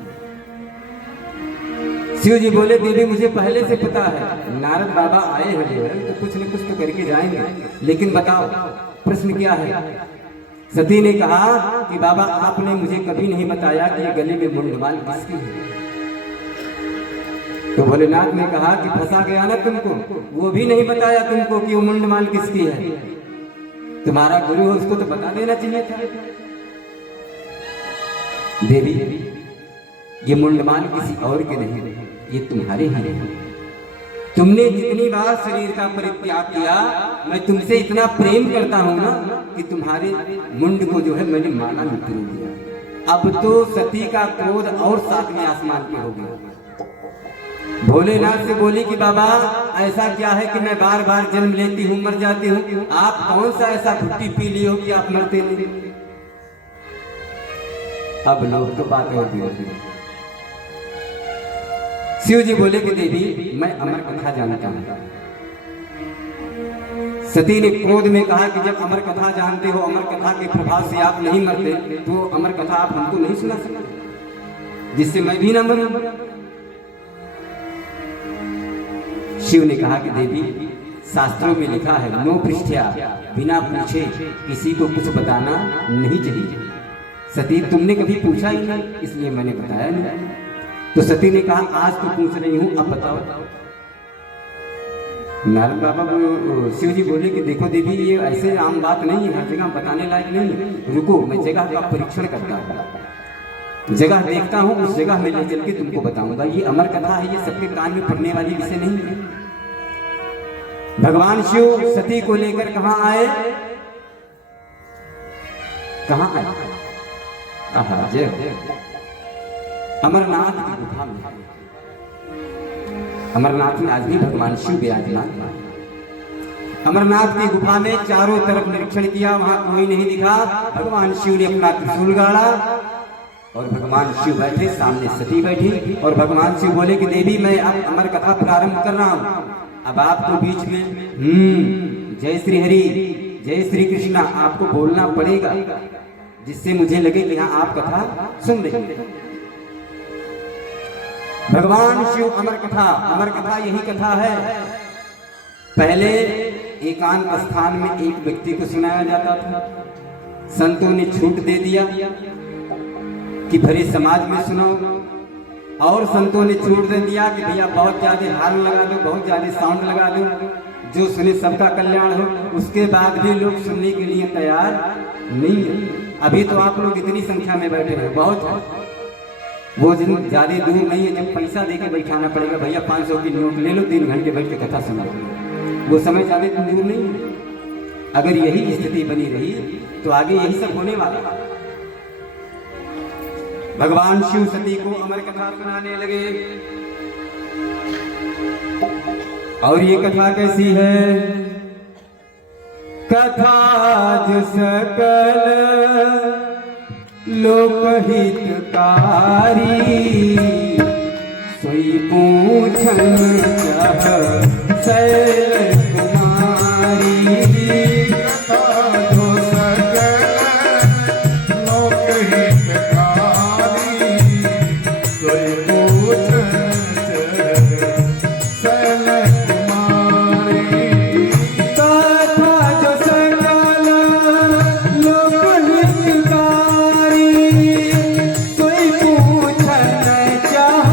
शिव जी बोले देवी मुझे पहले से पता है, नारद बाबा आए हैं जो है तो कुछ न कुछ तो करके जाएंगे, लेकिन बताओ प्रश्न क्या है। सती ने कहा कि बाबा आपने मुझे कभी नहीं बताया कि ये गले में मुंडमाल किसकी है। तो भोलेनाथ ने कहा कि फंसा गया ना तुमको, वो भी नहीं बताया तुमको कि वो मुंडमाल किसकी है। तुम्हारा गुरु हो, उसको तो बता देना चाहिए था। देवी ये मुंडमाल किसी और के नहीं, ये तुम्हारे ही नहीं। तुमने जितनी बार शरीर का परित्याग किया, मैं तुमसे इतना प्रेम करता हूं ना कि तुम्हारे मुंड को जो है मैंने माला में पिरो दिया। अब तो सती का क्रोध और सातवें आसमान पे हो गया। भोलेनाथ से बोली कि बाबा ऐसा क्या है कि मैं बार बार जन्म लेती हूँ मर जाती हूँ, आप कौन सा ऐसा घुट्टी पी लिए हो कि आप मरते नहीं। अब लोग तो बात और भी होती है। शिव जी बोले कि देवी मैं अमर कथा जानता हूं। सती ने क्रोध में कहा कि जब अमर कथा जानते हो, अमर कथा के प्रभाव से आप नहीं मरते, तो अमर कथा आप हमको नहीं सुना सकते जिससे मैं भी ना मरूं। शिव ने कहा कि देवी शास्त्रों में लिखा है, नो पृष्ठया, बिना पूछे किसी को कुछ बताना नहीं चाहिए। सती तुमने कभी पूछा ही नहीं, इसलिए मैंने बताया नहीं। तो सती ने कहा आज तो पूछ रही हूं, अब बताओ। नारद बाबा शिव जी बोले कि देखो देवी ये ऐसे आम बात नहीं है, हर जगह बताने लायक नहीं। रुको मैं जगह का परीक्षण करता हूँ, जगह देखता हूँ, उस जगह में ले चल के तुमको बताऊंगा। ये अमर कथा है, ये सबके कान में पड़ने वाली विषय नहीं है। भगवान शिव सती को लेकर कहाँ आए, कहाँ आए? आहा जय अमरनाथ की गुफा में। अमरनाथ में आज भी भगवान शिव विराजमान। अमरनाथ की गुफा में चारों तरफ निरीक्षण किया, वहां कोई नहीं दिखा। भगवान शिव ने अपना त्रिशूल गाड़ा और भगवान शिव बैठे, सामने सती बैठी। और भगवान शिव बोले कि देवी मैं अब अमर कथा प्रारंभ कर रहा हूं। अब आपको बीच में जय श्री हरि, जय श्री कृष्णा आपको बोलना पड़ेगा, जिससे मुझे लगे कि हाँ आप कथा सुन रहे हैं। भगवान शिव अमर कथा यही कथा है। पहले एकांत स्थान में एक व्यक्ति को सुनाया जाता था, संतों ने छूट दे दिया कि भरे समाज में सुनो, और संतों ने छूट दे दिया कि भैया बहुत ज्यादा हार्न लगा दो, बहुत ज्यादा साउंड लगा दो, जो सुने सबका कल्याण हो। उसके बाद भी लोग सुनने के लिए तैयार नहीं है। अभी तो आप लोग इतनी संख्या में बैठे हैं, बहुत है। वो दिन ज्यादा दूर नहीं है जब पैसा देके बैठाना पड़ेगा, भैया 500 की नोट ले लो, 3 घंटे बैठ के कथा सुना। वो समय ज्यादा दूर नहीं है। अगर यही स्थिति बनी रही तो आगे यही सब होने वाला। भगवान शिव सती को अमर कथा सुनाने लगे। और ये कथा कैसी है? कथा जो सकल लोकहितकारी, सोई पूछन चाह शैल कुमारी। कथा जो सकल लोकहितकारी, सोई पूछन शैल कुमारी। कथा जो सकल लोकहितकारी, सोई पूछन चाह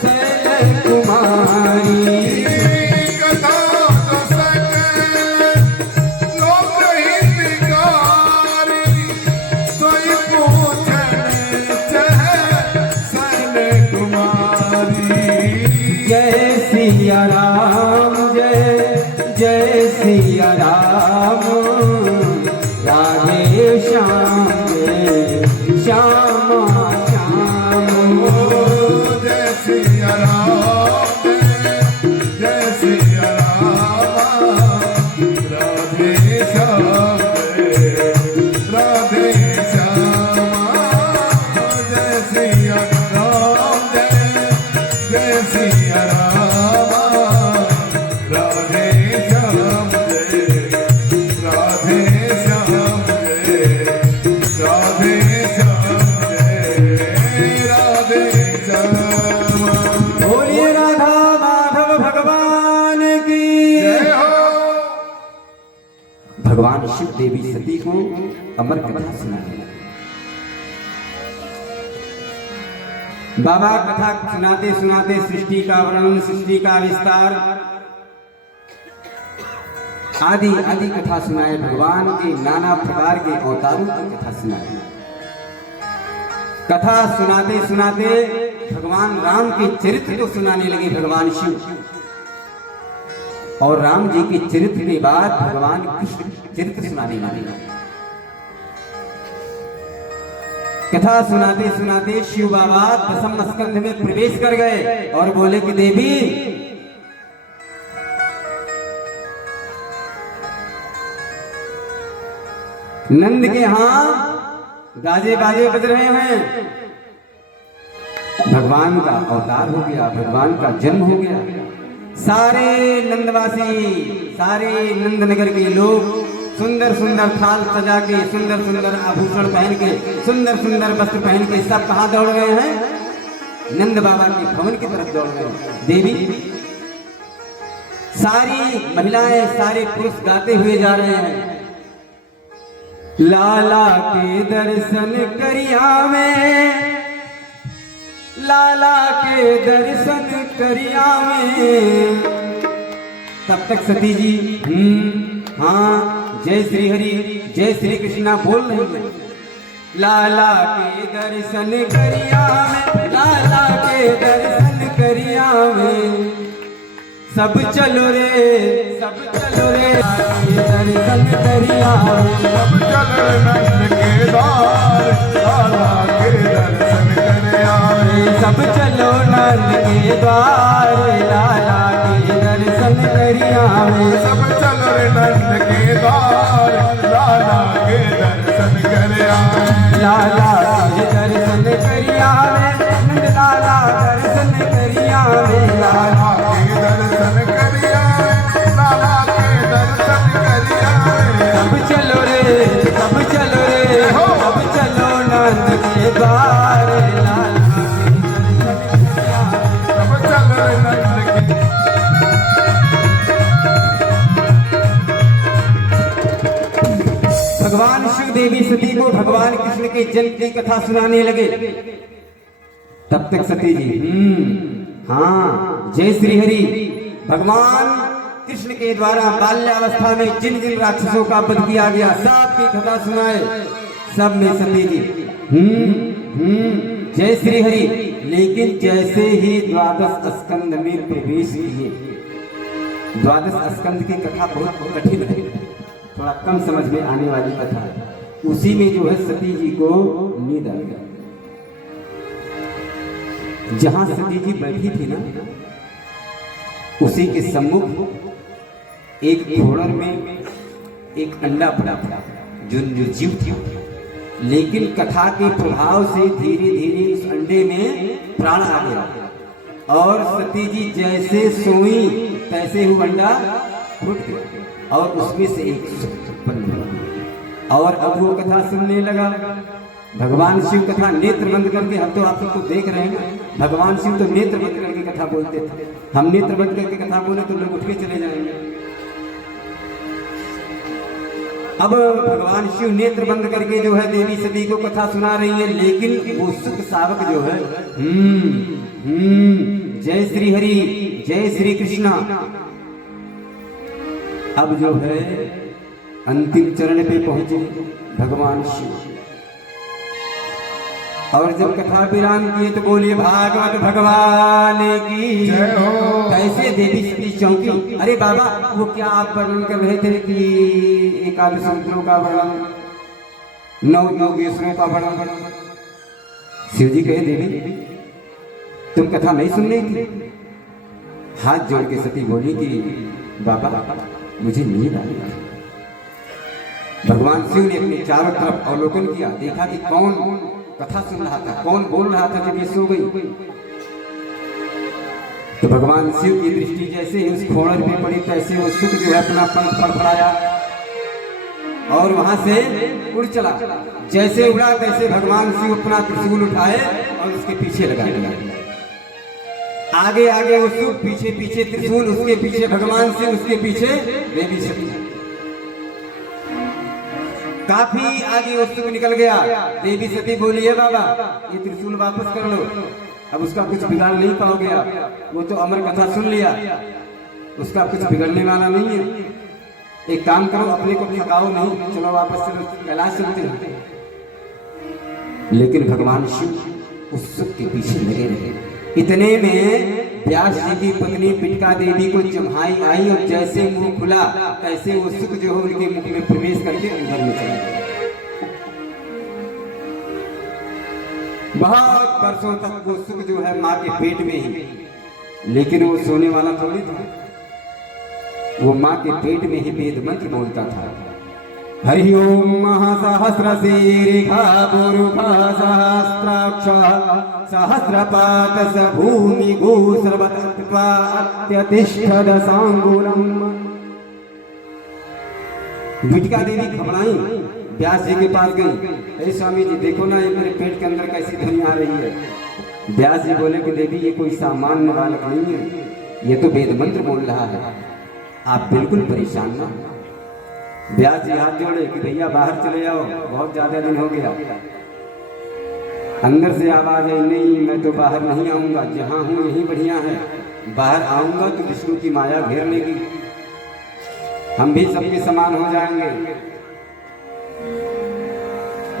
शैल कुमारी। कथा सिया राम जय सिया राम राधे श्याम राधे श्याम जय सिया राम जय सिया राम राधे श्याम राधे श्याम राधे श्याम राधे श्याम। बोलिए राधा माधव भगवान की जय हो। भगवान शिव देवी सती को अमर कथा सुनाने लगे। बाबा कथा सुनाते सुनाते सृष्टि का वर्णन, सृष्टि का विस्तार आदि आदि कथा सुनाए। भगवान के नाना प्रकार के अवतारों की कथा सुनाए। कथा सुनाते सुनाते भगवान राम के चरित्र को सुनाने लगे भगवान शिव, और राम जी के चरित्र के बाद भगवान कृष्ण चरित्र सुनाने लगे। कथा सुनाते सुनाते शिव बाबा दसम स्कंध में प्रवेश कर गए और बोले कि देवी नंद के यहां गाजे बाजे बज रहे हैं, भगवान का अवतार हो गया, भगवान का जन्म हो गया। सारे नंदवासी, सारे नंदनगर के लोग सुंदर सुंदर थाल सजा के, सुंदर सुंदर आभूषण पहन के, सुंदर सुंदर वस्त्र पहन के सब कहां दौड़ रहे हैं? नंद बाबा के भवन की तरफ दौड़ रहे हैं। देवी सारी महिलाएं, सारे पुरुष गाते हुए जा रहे हैं, लाला के दर्शन करिया में, लाला के दर्शन करिया में। तब तक सती जी हाँ जय श्री हरि जय श्री कृष्णा बोल रही है। लाला के दर्शन करिया में, लाला के दर्शन करिया में, सब चलो रे, सब चलो रे, दर्शन करिया में। सब चल नंद के द्वार लाला के दर्शन करे आवे। सब चलो नंद के द्वार लाला के दर्शन करिया में। सब चल नंद के द्वार लाला के दर्शन करे आवे। लाला के दर्शन करिया में, नंद लाला दर्शन करिया में। लाला के दर्शन करे आवे, लाला के दर्शन करे आवे। सब चलो रे, सब चलो रे, सब चलो नंद के द्वार लाला के दर्शन करिया में। सब चल नंद के भगवान शिव देवी सती को भगवान कृष्ण के जन्म की कथा सुनाने लगे। तब तक सती जी हाँ जय श्री हरि। भगवान कृष्ण के द्वारा बाल्यावस्था में जिन जिन राक्षसों का वध किया गया सबकी कथा सुनाए। सब में सती जी जय श्री हरि। लेकिन जैसे ही द्वादश स्कंद में प्रवेश किए, द्वादश स्कंद की कथा बहुत कठिन है, थोड़ा कम समझ में आने वाली कथा है। उसी में जो है सती जी को नींद आ गया। जहां सती जी बैठी थी ना, उसी के सम्मुख एक फोड़र में एक अंडा पड़ा था जो निर्जीव था। लेकिन कथा के प्रभाव से धीरे धीरे उस अंडे में प्राण आ गया और सती जी जैसे सोई तैसे ही अंडा फूट गया और उसमें से एक उत्पन्न हुआ। और अब वो कथा सुनने लगा। भगवान शिव कथा नेत्र बंद करके, हम तो आप सबको देख रहे हैं, भगवान शिव तो नेत्र बंद करके कथा बोलते थे। हम नेत्र बंद करके कथा बोले तो लोग उठ के चले जाएंगे। अब भगवान शिव नेत्र बंद करके जो है देवी सती को कथा सुना रही है। लेकिन वो सुख सावक जो है जय श्री हरि जय श्री कृष्णा, अब जो है अंतिम चरण पे पहुंचे भगवान शिव। और जब कथा विराम किए तो बोलिए भागवत भगवान की जय हो। कैसे देवी सती चौंकी। अरे बाबा वो क्या आप वर्णन कर रहे थे कि एकादश मंत्रों का वर्णन, 9 योगेश्वरों का वर्णन। शिव जी कहे देवी तुम कथा नहीं सुन रही थी? हाथ जोड़ के सती बोली कि बाबा मुझे नींद आ गई। भगवान शिव ने अपने चारों तरफ अवलोकन किया, देखा कि कौन कथा सुन रहा था, कौन बोल रहा था जब ये सो गई। तो भगवान शिव की दृष्टि जैसे ही उस खोड़र पे पड़ी, तैसे वो सुख जो है अपना पंख फड़फड़ाया और वहां से उड़ चला। जैसे उड़ा तैसे भगवान शिव अपना त्रिशूल उठाए और उसके पीछे लगा दिया। आगे आगे वो सुख, पीछे पीछे त्रिशूल, उसके पीछे भगवान शिव, उसके पीछे देवी सती। काफी आगे वो सुख निकल गया। देवी सती बोली है बाबा ये त्रिशूल वापस कर लो, अब उसका कुछ बिगाड़ नहीं पाओगे आप, वो तो अमर कथा सुन लिया, उसका कुछ बिगड़ने वाला नहीं है। एक काम करो, अपने को थकाओ नहीं, चलो वापस चलो, कैलाश चलते हैं। लेकिन भगवान शिव उस सुख के पीछे लगे रहे। इतने में व्यास जी की पत्नी पिटका देवी को जम्हाई आई और जैसे मुंह खुला तैसे वो सुख जो है उनके मुख में प्रवेश करके अंदर में चला गया। बहुत वर्षों तक वो सुख जो है माँ के पेट में ही, लेकिन वो सोने वाला थोड़ी था, वो माँ के पेट में ही वेद मंत्र बोलता था। हरि ओम महासहस्र शीर्षा पुरुषा सहस्राक्ष सहस्रपात स भूमि गो सर्वतत्वा अत्यतिष्ठद सांगुलम। बिटिका देवी घबराई, व्यास जी के पास गई, अरे स्वामी जी देखो ना ये मेरे पेट के अंदर कैसी ध्वनि आ रही है। व्यास जी बोले कि देवी ये कोई सामान्य बालक नहीं है, ये तो वेद मंत्र बोल रहा है, आप बिल्कुल परेशान ना। व्यास जी हाथ जोड़े कि भैया बाहर चले जाओ, बहुत ज्यादा दिन हो गया। अंदर से आवाज आई, नहीं मैं तो बाहर नहीं आऊंगा, जहां हूं यही बढ़िया है, बाहर आऊंगा तो विष्णु की माया घेर लेगी, हम भी सबके समान हो जाएंगे।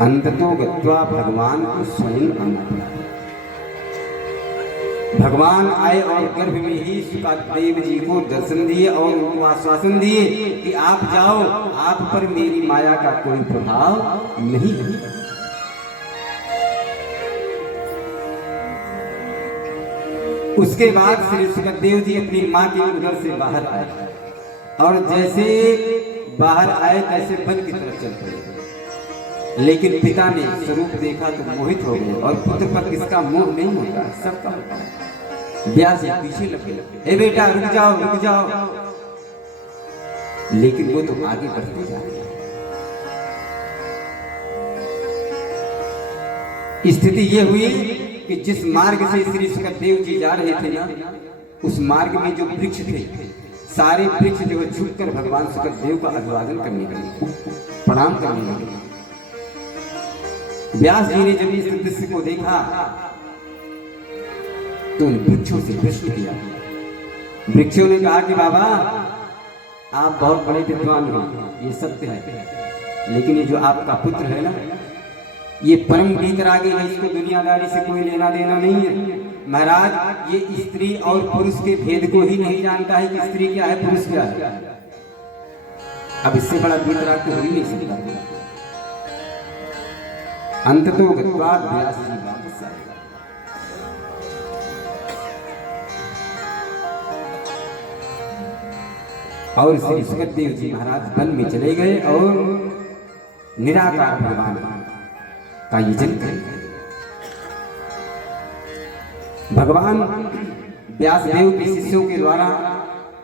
अंततो गत्वा भगवान को स्वयं आना पड़ा। भगवान आए और गर्भ में ही सुकादेव जी को दर्शन दिए और उनको आश्वासन दिए कि आप जाओ, आप पर मेरी माया का कोई प्रभाव नहीं है। उसके बाद श्री सुखदेव जी अपनी माँ के उदर से बाहर आए और जैसे बाहर आए तैसे वन की तरफ चल पड़े। लेकिन पिता ने स्वरूप देखा तो मोहित हो गए और पुत्र पर किसका मोह नहीं होता, सबका होता है। व्यास जी पीछे लगे, ए बेटा रुक जाओ रुक जाओ, लेकिन वो तो आगे बढ़ते जा रहे हैं। स्थिति ये हुई कि जिस मार्ग से श्री सुखदेव जी जा रहे थे ना, उस मार्ग में जो वृक्ष थे, सारे वृक्ष जो है झुककर भगवान सुखदेव का अभिवादन करने लगे, प्रणाम करने लगे। व्यास जी ने जब इस दृश्य को देखा तो उन वृक्षों से प्रश्न किया। वृक्षों ने कहा कि बाबा आप बहुत बड़े विद्वान हो, ये सत्य है, लेकिन ये जो आपका पुत्र है ना, ये परम वीतरागी है, इसको दुनियादारी से कोई लेना देना नहीं है। महाराज ये स्त्री और पुरुष के भेद को ही नहीं जानता है कि स्त्री क्या है पुरुष क्या है। अब इससे बड़ा वीतराग तो हो ही नहीं सकता। अंततो गत्वा व्यास जी वापस आए और श्री सुखदेव जी महाराज वन में चले गए और निराकार भगवान का यजन करेंगे। भगवान व्यासदेव के शिष्यों के द्वारा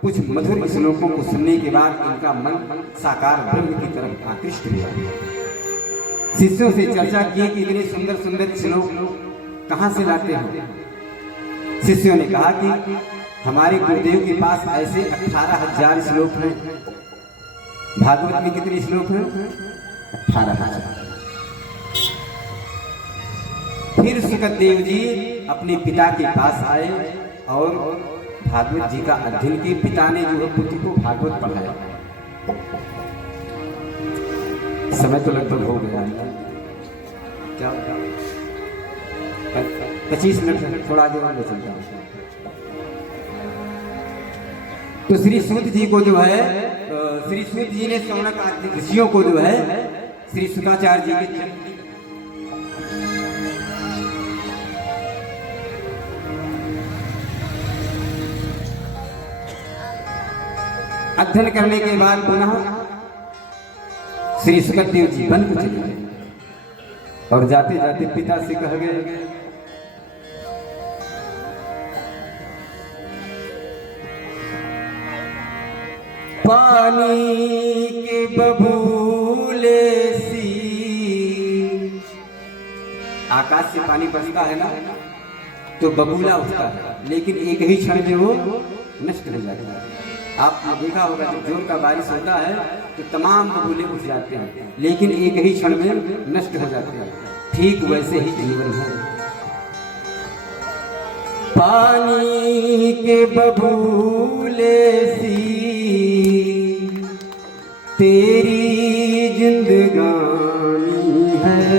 कुछ मधुर श्लोकों को सुनने के बाद इनका मन साकार ब्रह्म की तरफ आकृष्ट हुआ। शिष्यों से चर्चा की कि इतने सुंदर सुंदर श्लोक कहां से लाते हैं। शिष्यों ने कहा कि हमारे गुरुदेव के पास ऐसे 18,000 श्लोक हैं। भागवत में कितने श्लोक हैं? 18,000। फिर सुखदेव जी अपने पिता के पास आए और भागवत जी का अध्ययन किए। पिता ने जो है पुत्र को भागवत पढ़ाया। समय तो लगभग हो गया है, क्या 25 मिनट, थोड़ा आगे बढ़ चलता हूँ। तो श्री सूत जी को जो है, श्री सूत जी ने शौनक आदि ऋषियों को जो है श्री शुकाचार्य जी के अध्ययन करने के बाद पुनः श्री सुखदेव जी वन को चले गए और जाते जाते पिता से कह गए, पानी के बबूले सी, आकाश से पानी बरसता है ना तो बबूला उठता है, लेकिन एक ही क्षण में वो नष्ट हो जाता है। आपने देखा होगा जब जोर का बारिश होता है तो तमाम बबूले उठ जाते हैं, लेकिन एक ही क्षण में नष्ट हो जाते हैं। ठीक वैसे ही जीवन है। पानी के बबूले सी तेरी जिंदगानी है,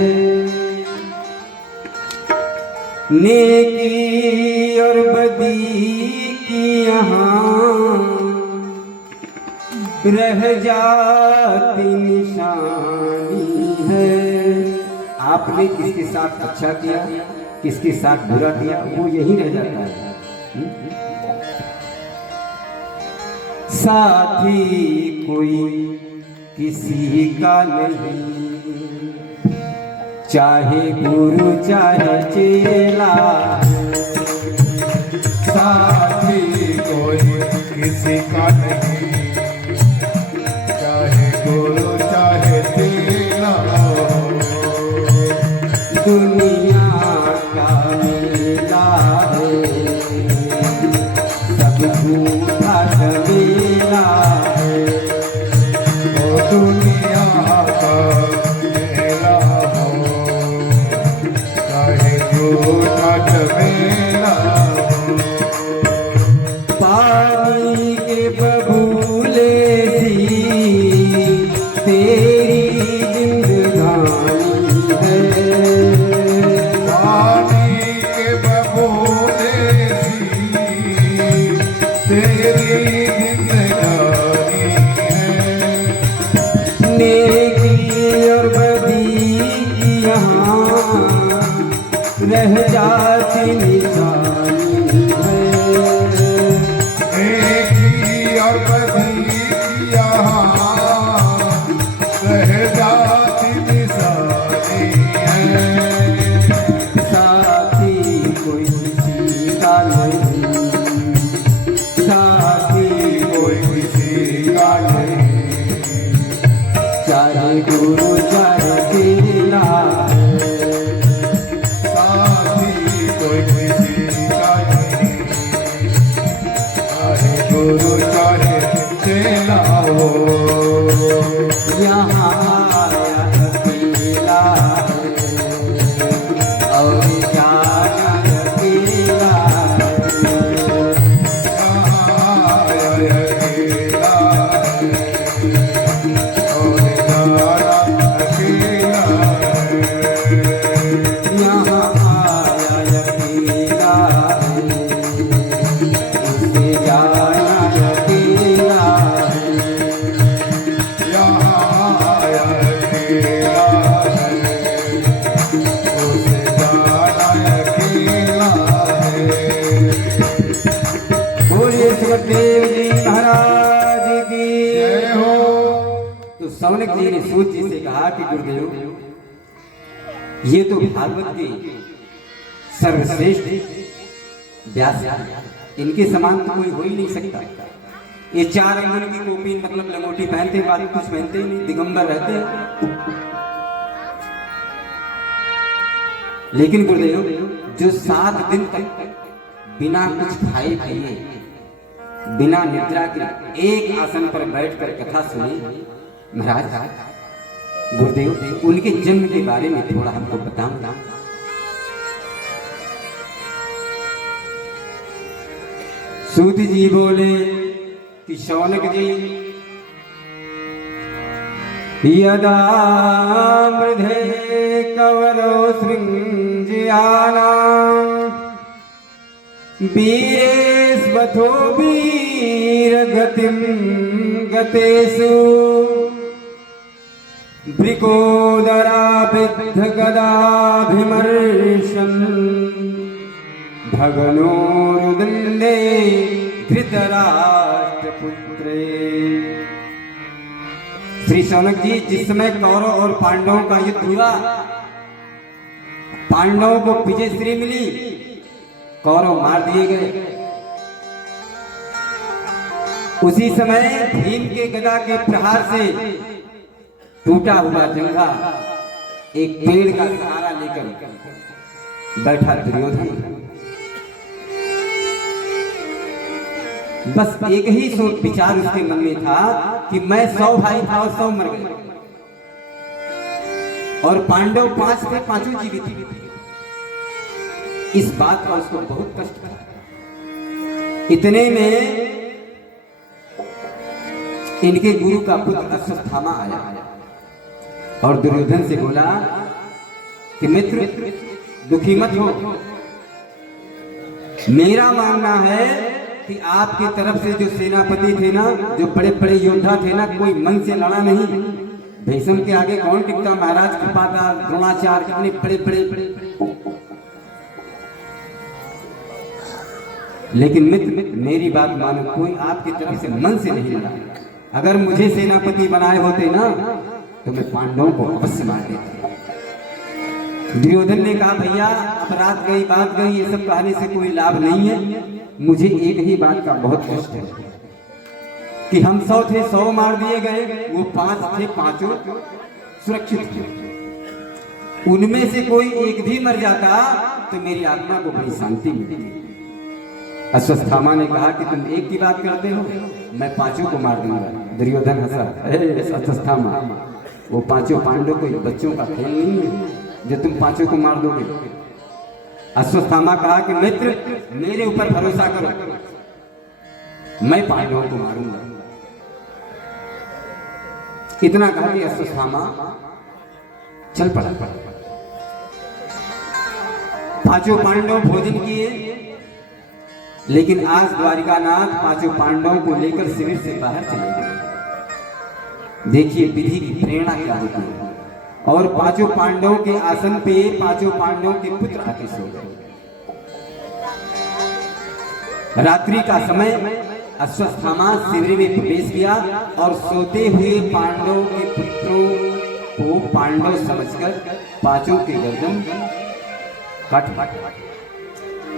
नेकी और बदी की यहाँ रह जाती निशानी है। आपने किसके साथ अच्छा किया, किसके साथ बुरा किया, वो यही रह जाता है। साथी कोई किसी का नहीं, चाहे गुरु चाहे चेला, साथी कोई किसी का नहीं, चाहे गुरु चाहे तेरा। दुनिया का मेला है, सब झूठा झमेला है। ओ दुनिया का मेला हो, चाहे झूठा झमेला हो। पानी के बबूले सी तेरी जिंदगानी है, पानी के बबूले सी तेरी जिंदगानी है। नेकी और बदी की यहाँ रह जाती निशानी है। नेकी और बदी की यहाँ रह जाती निशानी है। साथी कोई किसी का नहीं, साथी कोई किसी का नहीं, चाहे गुरु चाहे चेला, साथी कोई किसी का नहीं, चाहे गुरु चाहे चेला हो। यहाँ आया अकेला है और जाना अकेला है। अकेला है और जाना अकेला है। यहाँ आया अकेला है, उसे जाना अकेला है। यहाँ आया अकेला है, उसे जाना अकेला है। बोलिए सुखदेव जी महाराज की जय हो। तो सौनक जी ने सूत जी से कहा कि गुरुदेव, ये तो भागवत के सर्वश्रेष्ठ व्यास हैं, इनके समान तो कोई हो ही नहीं सकता। ये 4 अंगुल की टोपी मतलब लंगोटी पहनते, बाद कुछ पहनते ही नहीं, दिगंबर रहते हैं। लेकिन गुरुदेव जो 7 दिन तक बिना कुछ खाए पिए, बिना निद्रा के एक आसन पर बैठकर कथा सुनी, महाराज गुरुदेव उनके जन्म के बारे में थोड़ा हमको बताऊं। सूत जी बोले कि शौनक जी, यदा मृधे कवरो सृंजयाना वीरेस्वथो वीरगतिं गतेषु वृकोदराबिद्धगदाभिमर्शन् भगनो रुदन्डे धृतराष्ट्रपुत्रे। श्री शौनक जी, जिस समय कौरव और पांडवों का युद्ध हुआ, पांडवों को विजय श्री मिली, कौरव मार दिए गए। उसी समय भीम के गदा के प्रहार से टूटा हुआ जंघा एक पेड़ का सहारा लेकर बैठा दुर्योधन। बस एक ही सोच विचार उसके मन में था कि मैं 100 भाई था और 100 मर गए, और पांडव 5 थे, 5 जीवित थे। इस बात का उसको बहुत कष्ट था। इतने में इनके गुरु का पुत्र अश्वत्थामा आया और दुर्योधन से बोला कि मित्र, दुखी मत हो। मेरा मानना है कि आपकी तरफ से जो सेनापति थे ना, जो बड़े बड़े योद्धा थे ना, कोई मन से लड़ा नहीं। भीष्म के आगे कौन टिकता? महाराज कृपाचार्य, द्रोणाचार्य, कितने बड़े बड़े। लेकिन मित्र, मेरी बात मानो, कोई आपकी तरफ से मन से नहीं लड़ा। अगर मुझे सेनापति बनाए होते ना, तो मैं पांडवों को अवश्य मार देता। दुर्योधन ने कहा, भैया अपराध गई, बात गई, ये सब कहने से कोई लाभ नहीं है। मुझे एक ही बात का बहुत कष्ट है कि हम 100 थे, 100 मार दिए गए, वो 5 थे, 5 सुरक्षित थे। उनमें से कोई एक भी मर जाता तो मेरी आत्मा को बड़ी शांति मिलती। अश्वत्थामा ने कहा कि तुम एक की बात करते हो, मैं 5 को मार दूंगा। दुर्योधन हंसा, अश्वत्थामा, वो 5 पांडव कोई बच्चों का खेल नहीं है जो तुम 5 को मार दोगे। अश्वत्थामा कहा कि मित्र, मेरे ऊपर भरोसा करो, मैं पांडवों को मारूंगा। इतना कहा कि अश्वत्थामा चल पड़ा। 5 पांडव भोजन किए, लेकिन आज द्वारिकानाथ 5 पांडवों को लेकर शिविर से बाहर चले गए। देखिए विधि की प्रेरणा क्या होती है। और 5 पांडवों के आसन पे 5 पांडवों के पुत्र आके सो गए। रात्रि का समय अश्वत्थामा शिविर में प्रवेश किया और सोते हुए पांडवों के पुत्रों को पांडव समझकर 5 के गर्दन काट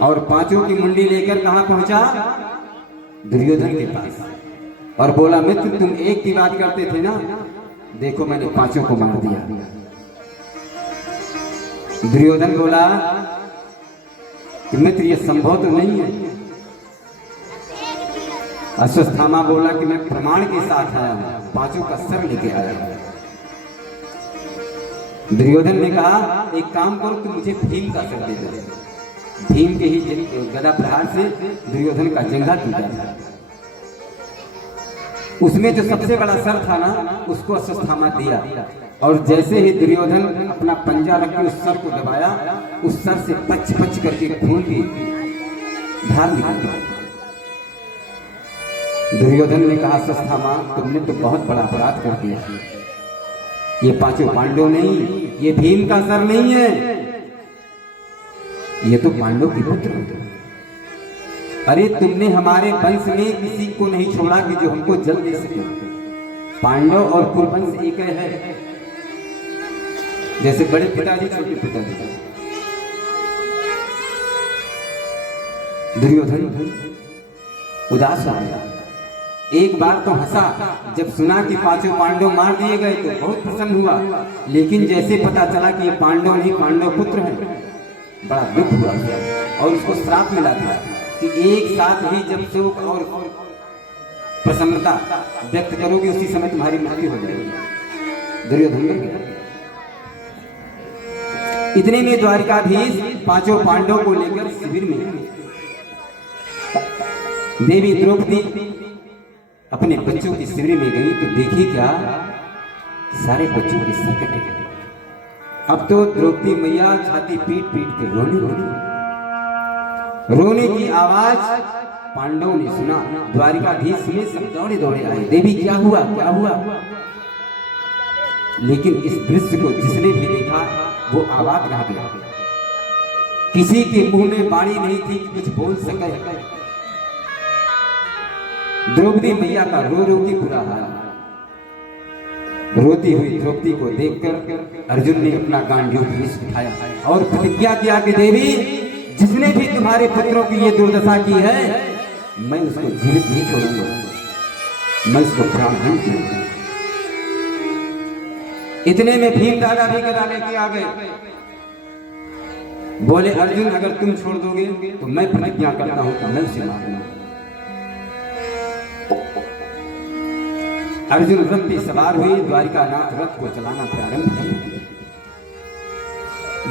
और 5 की मुंडी लेकर कहां पहुंचा? दुर्योधन के पास, और बोला, मित्र, तुम एक की बात करते थे ना, देखो मैंने 5 को मार दिया। दुर्योधन बोला कि मित्र, ये संभव तो नहीं है। अश्वत्थामा बोला कि मैं प्रमाण के साथ आया हूं, 5 का सर लेके आया हूं। दुर्योधन ने कहा, एक काम करो, तुम मुझे भीम का सर दे दो। भीम के ही गदा प्रहार से दुर्योधन का जंघा टूटा था। उसमें जो सबसे बड़ा सर था ना, उसको अश्वत्थामा दिया, और जैसे ही दुर्योधन अपना पंजा रख के उस सर को दबाया, उस सर से पच पच करके खून की धार निकल गई। दुर्योधन ने कहा, अश्वत्थामा, तुमने तो बहुत बड़ा अपराध कर दिया। ये 5 पांडव नहीं, ये भीम का सर नहीं है, ये तो पांडव के पुत्र हैं। अरे तुमने हमारे वंश में किसी को नहीं छोड़ा कि जो हमको जल दे सके। पांडव और कुरुवंश एक है, जैसे बड़े पिताजी छोटे पिताजी। दुर्योधन उदास हो गया। एक बार तो हंसा जब सुना कि 5 पांडव मार दिए गए, तो बहुत प्रसन्न हुआ। लेकिन जैसे पता चला कि ये पांडव नहीं, पांडव पुत्र हैं, बड़ा दुख हुआ और उसको श्राप मिला था कि एक साथ ही जब शोक और प्रसन्नता व्यक्त करोगे, उसी समय तुम्हारी मृत्यु हो जाएगी। दुर्योधन ने इतने में द्वारिकाधीश 5 पांडवों को लेकर शिविर में देवी द्रौपदी अपने बच्चों की शिविर में गई, तो देखी क्या, सारे बच्चों के सर कटे गए। अब तो द्रौपदी मैया छाती पीट पीट के रोने लगी। रोने की आवाज पांडवों ने सुना। द्वारिकाधीश में सब दौड़े दौड़े आए, देवी क्या हुआ, क्या हुआ? लेकिन इस दृश्य को जिसने भी देखा वो अवाक रह गया। किसी के मुंह में वाणी नहीं थी कि कुछ बोल सके। द्रौपदी मैया का रो रो के बुरा हाल। रोती हुई द्रौपदी को देखकर अर्जुन ने अपना गांडीव धनुष उठाया और प्रतिज्ञा किया कि देवी, जिसने भी तुम्हारे पुत्रों की ये दुर्दशा की है, मैं उसको जीवित नहीं छोड़ूंगा, मैं उसको प्राण नहीं दूंगा। इतने में भीम दादा भी गदा लेके आ गए। बोले, अर्जुन अगर तुम छोड़ दोगे तो मैं प्रतिज्ञा करता हूं कि मैं उसे मारूंगा। अर्जुन रथ पे सवार हुए, द्वारिकानाथ रथ को चलाना प्रारंभ किया।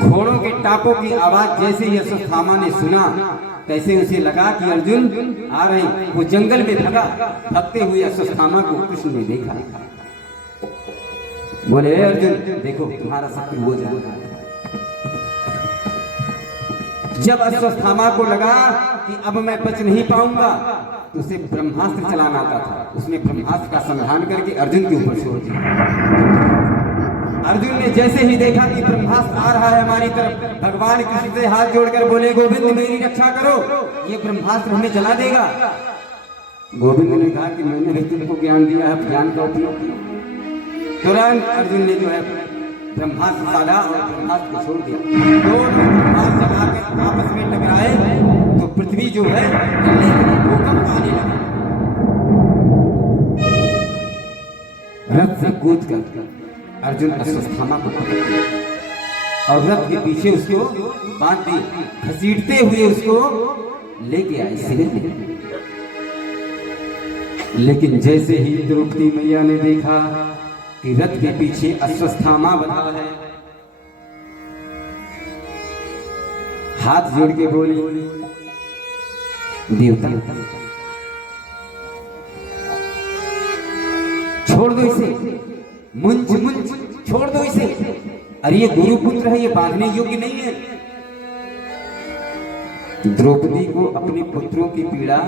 घोड़ों के टापों की आवाज जैसे ही अश्वत्थामा ने सुना, तैसे उसे लगा कि अर्जुन आ रहे हैं। वो जंगल में भगा। भगते हुए अश्वत्थामा को कृष्ण ने देखा। बोले, अर्जुन देखो, तुम्हारा शत्रु वो जा रहा है। जब अश्वत्थामा को लगा कि अब मैं बच नहीं पाऊंगा, तो उसे ब्रह्मास्त्र चलाना आता था। उसने ब्रह्मास्त्र का संधान करके अर्जुन के ऊपर छोड़ दिया। अर्जुन ने जैसे ही देखा कि ब्रह्मास्त्र आ रहा है हमारी तरफ, भगवान कृष्ण से हाथ जोड़कर बोले, गोविंद मेरी रक्षा करो, ये ब्रह्मास्त्र हमें जला देगा। गोविंद ने कहा कि मैंने भी तुमको ज्ञान दिया है, ज्ञान का उपयोग किया। तुरंत अर्जुन ने जो है ब्रह्मास्त्र साधा और ब्रह्मास्त्र को छोड़ दिया। दोनों ब्रह्मास्त्र जब आकर आपस में टकराए तो पृथ्वी जो है भूकंप आने लगा। रथ से कूद कर अर्जुन अश्वत्थामा को पकड़ लिया और रथ के पीछे उसको बांध दी, घसीटते हुए उसको लेके आए शिविर में। लेकिन जैसे ही द्रौपदी मैया ने देखा कि रथ के पीछे अश्वत्थामा बंधा है, हाथ जोड़ के बोली, देवता छोड़ दो इसे, मुंज मुंज छोड़ दो इसे, अरे ये गुरु पुत्र है, ये बांधने योग्य नहीं है। द्रौपदी को अपने पुत्रों की पीड़ा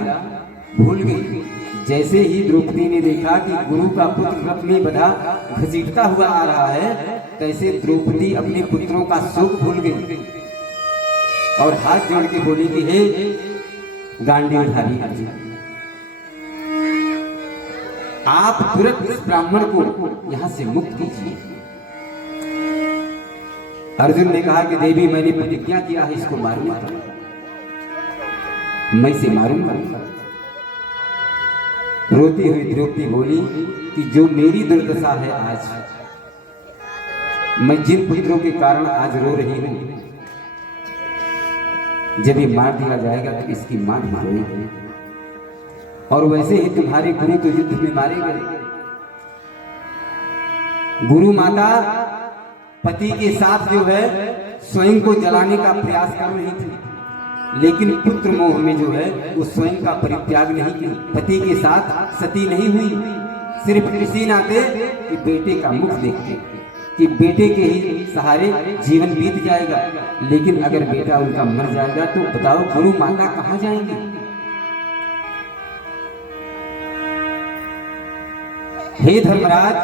भूल गई। जैसे ही द्रौपदी ने देखा कि गुरु का पुत्र रथ में बंधा घसीटता हुआ आ रहा है, तैसे द्रौपदी अपने पुत्रों का शोक भूल गई और हाथ जोड़ के बोली कि हे गांडीवधारी अर्जुन, आप तुरंत इस ब्राह्मण को यहां से मुक्त कीजिए। अर्जुन ने कहा कि देवी, मैंने प्रतिज्ञा किया है इसको मारूंगा, मैं इसे मारूंगा। रोती हुई द्रौपदी बोली कि जो मेरी दुर्दशा है आज, मैं जिन पुत्रों के कारण आज रो रही हूं, जब ये मार दिया जाएगा तो इसकी मां भी रोएगी। और वैसे ही तुम्हारे गुरु तो युद्ध में मारे गए। गुरु माता पति के साथ जो है स्वयं को जलाने का प्रयास कर रही थी, लेकिन पुत्र मोह में जो है वो स्वयं का परित्याग नहीं किया, पति के साथ सती नहीं हुई। सिर्फ इसी नाते कि बेटे का मुख देखते कि बेटे के ही सहारे जीवन बीत जाएगा, लेकिन अगर बेटा उनका मर जाएगा तो बताओ गुरु माता कहां जाएंगे। हे धर्मराज,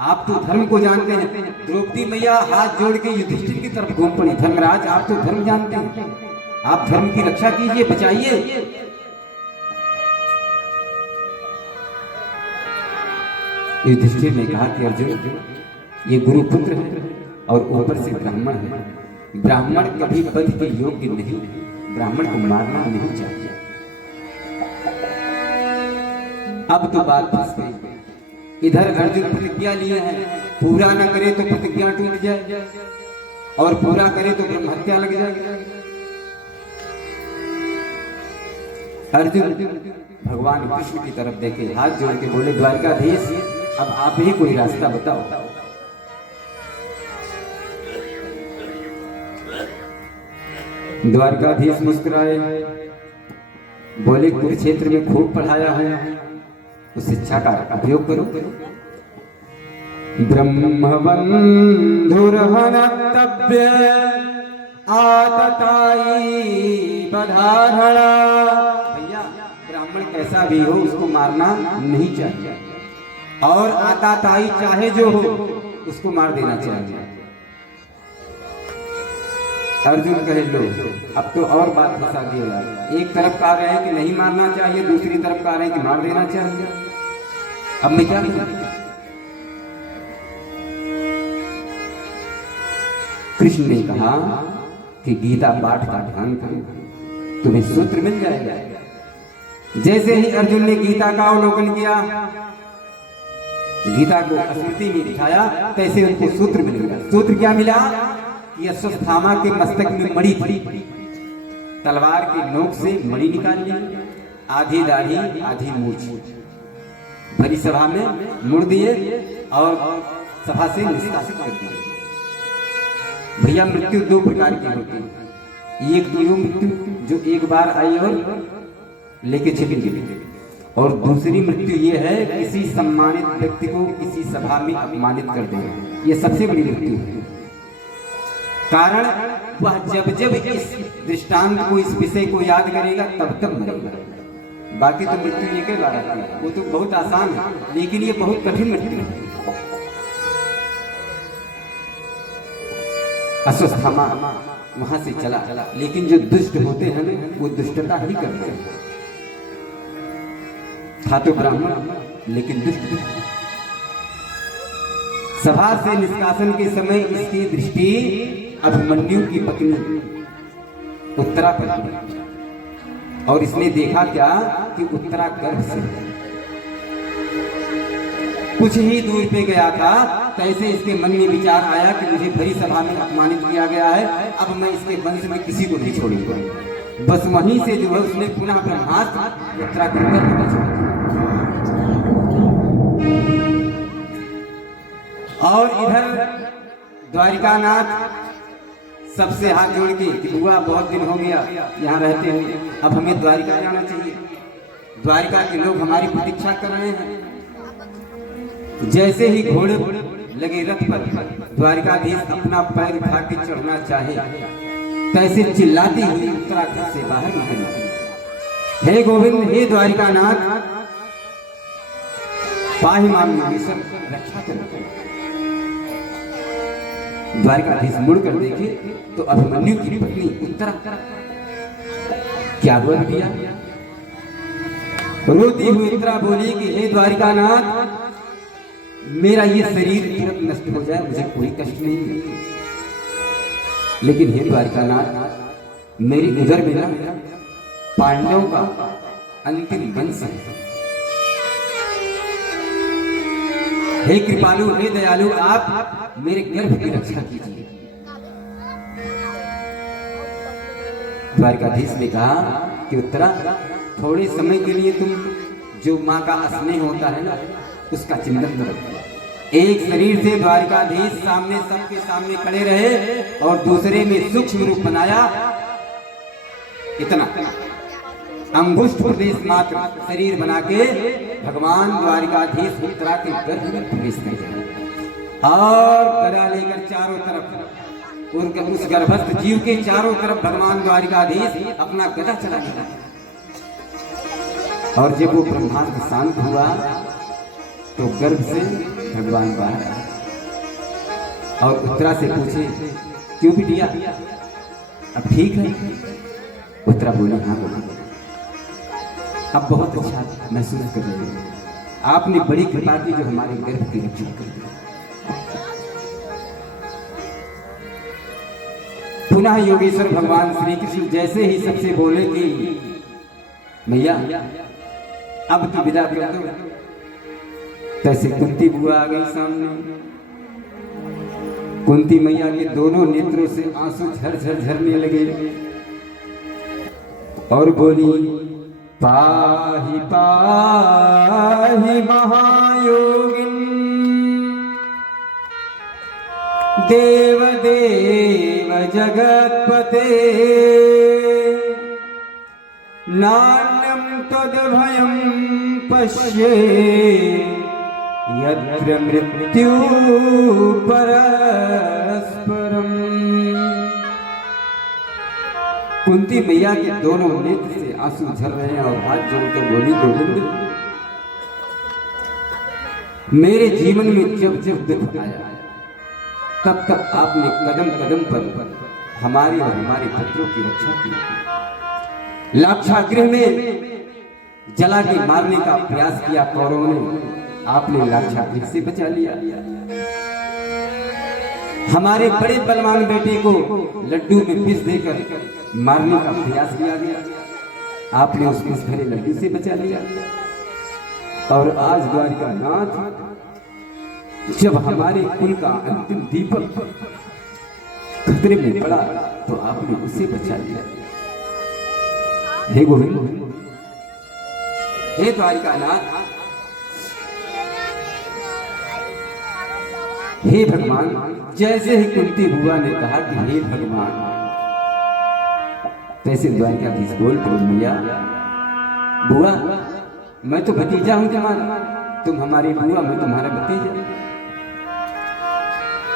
आप तो धर्म को जानते हैं। द्रौपदी मैया हाथ जोड़ के युधिष्ठिर की तरफ घूम पड़ी। धर्मराज, आप तो धर्म जानते हैं, आप धर्म की रक्षा कीजिए, बचाइए। युधिष्ठिर ने कहा कि अर्जुन, ये गुरु पुत्र है और ऊपर से ब्राह्मण है। ब्राह्मण कभी वध के योग्य नहीं, ब्राह्मण को मारना नहीं चाहिए। अब तो बात फंस गई। इधर अर्जुन प्रतिज्ञा लिए हैं, पूरा न करे तो प्रतिज्ञा टूट जाए और पूरा करे तो ब्रह्महत्या लग जाए। अर्जुन भगवान कृष्ण की तरफ देखे, हाथ जोड़ के बोले, द्वारकाधीश, अब आप ही कोई रास्ता बताओ। द्वारकाधीश मुस्कुराए, बोले, कुरुक्षेत्र में खूब पढ़ाया है, उस शिक्षा का उपयोग करो। ब्रह्मबंधुर्हनतव्य आतताई बधारणा। भैया, ब्राह्मण कैसा भी हो उसको मारना नहीं चाहिए, और आताताई चाहे जो हो उसको मार देना चाहिए। अर्जुन कहे, लो अब तो और बात फंसा दिया। एक तरफ कह रहे हैं कि नहीं मारना चाहिए, दूसरी तरफ कह रहे हैं कि मार देना चाहिए। अब मैं क्या करूं? कृष्ण ने कहा कि गीता पाठ का ध्यान करो, तुम्हें सूत्र मिल जाएगा। जैसे ही अर्जुन ने गीता का अवलोकन किया, गीता को स्मृति में दिखाया, तैसे उनको सूत्र मिल गया। सूत्र क्या मिला कि अश्वत्थामा के मस्तक में मणि थी, तलवार की नोक से मणि निकाल ली, आधी दाढ़ी आधी मूछ भरी सभा में मुड़ दिए और सभा से निष्कासित कर दिए। भैया मृत्यु दो प्रकार की होती है, एक तो मृत्यु जो एक बार आई और लेके चली गई, और दूसरी मृत्यु ये है किसी सम्मानित व्यक्ति को किसी सभा में अपमानित कर देना, ये सबसे बड़ी मृत्यु है। कारण वह जब जब इस दृष्टांत को, इस विषय को याद करेगा तब तक मरेगा। बाकी तो मृत्यु एक ही बार आती है, वो तो बहुत आसान है, लेकिन ये बहुत कठिन मृत्यु है। अश्वत्थामा वहां से चला, लेकिन जो दुष्ट होते हैं वो दुष्टता ही करते हैं। था तो ब्राह्मण लेकिन दुष्ट। सभा से निष्कासन के समय इसकी दृष्टि अभिमन्यु की पत्नी उत्तरा पर पड़ी, और इसने देखा क्या कि उत्तरा गर्भ से कुछ ही दूर पे गया था, तैसे इसके मन में विचार आया कि मुझे भरी सभा में अपमानित किया गया है, अब मैं इसके वंश में किसी को नहीं छोड़ूंगा। बस वहीं से जो है उसने पुनः ब्रह्मास्त्र उत्तरा के गर्भ में छोड़ा। और इधर द्वारिकानाथ सबसे हाथ जोड़ के कि बुआ बहुत दिन हो गया यहाँ रहते हुए, अब हमें द्वारिका जाना चाहिए, द्वारिका के लोग हमारी प्रतीक्षा कर रहे हैं। जैसे ही घोड़े लगे रथ पर, द्वारिकाधीश अपना पैर उठा के चढ़ना चाहे, तैसे चिल्लाती हुई उत्तराखंड से बाहर निकली, हे गोविंद, हे द्वारिकानाथ, पाहि मां सब रक्षा करो। द्वारिकाधीश मुड़कर देखे तो अभिमन्यु की पत्नी उत्तरा। क्या हुआ भैया? रोती हुई उत्तरा बोली कि हे द्वारिकानाथ, मेरा ये शरीर तुरंत नष्ट हो जाए, मुझे कोई कष्ट नहीं है, लेकिन हे द्वारिकानाथ, मेरी उदर में ना पांडवों का अंतिम वंश है। हे कृपालु, हे दयालु, आप मेरे गर्भ की रक्षा कीजिए। द्वारिकाधीश ने कहा कि उत्तरा, थोड़े समय के लिए तुम जो माँ का स्नेह होता है ना, उसका चिंतन करो। एक शरीर से द्वारिकाधीश सामने सबके सामने खड़े रहे और दूसरे में सूक्ष्म रूप बनाया, इतना अंगुष्ठ प्रदेश मात्र शरीर बना के भगवान द्वारिकाधीश उत्तरा के गर्भ में प्रवेश कर गए और गदा लेकर चारों तरफ उस गर्भस्थ जीव के चारों तरफ भगवान द्वारिकाधीश अपना गदा चला गया। और जब वो ब्रह्मास्त्र शांत हुआ तो गर्भ से भगवान बाहर आए और उत्तरा से पूछे, क्यों बिटिया, अब ठीक है? उत्तरा बोली, हाँ बोली, अब बहुत अच्छा महसूस कर रही हूँ। आपने बड़ी कृपा की जो हमारे गर्भ की रक्षा कर दी। पुनः योगेश्वर भगवान श्री कृष्ण जैसे ही सबसे बोले कि मैया अब तो विदा कर दो, तैसे कुंती बुआ आ गई सामने। कुंती मैया के दोनों नेत्रों से आंसू झरझर झरने लगे और बोली, पाहि पाहि महायोगिन देव देव जगत्पते, नान्यं तद्भयं पश्ये यत्र मृत्यु परस्परम। कुंती मैया के दोनों नेत्र से आंसू झर रहे हैं और हाथ जोड़कर बोली, गोविंद, मेरे जीवन में जब जब दुख आया तब तक आपने कदम कदम पर हमारी और हमारे पुत्रों की रक्षा की। लाक्षागृह में जला के मारने का प्रयास किया कौरवों ने, आपने लाक्षागृह से बचा लिया। हमारे बड़े बलवान बेटे को लड्डू में विष देकर मारने का प्रयास किया गया, आपने उस विष भरे लड्डू से बचा लिया। और आज द्वारिका नाथ जब हमारे कुल का अंतिम दीपक खतरे में पड़ा तो आपने उसे बचा लिया। हे गोविंद, हे द्वारिका नाथ, हे भगवान, जैसे ही कुंती बुआ ने कहा कि हे भगवान, तैसे द्वारिकाधीश बोल पड़े, मैया बुआ मैं तो भतीजा हूं तुम्हारा, तुम हमारी बुआ, मैं तुम्हारा भतीजा।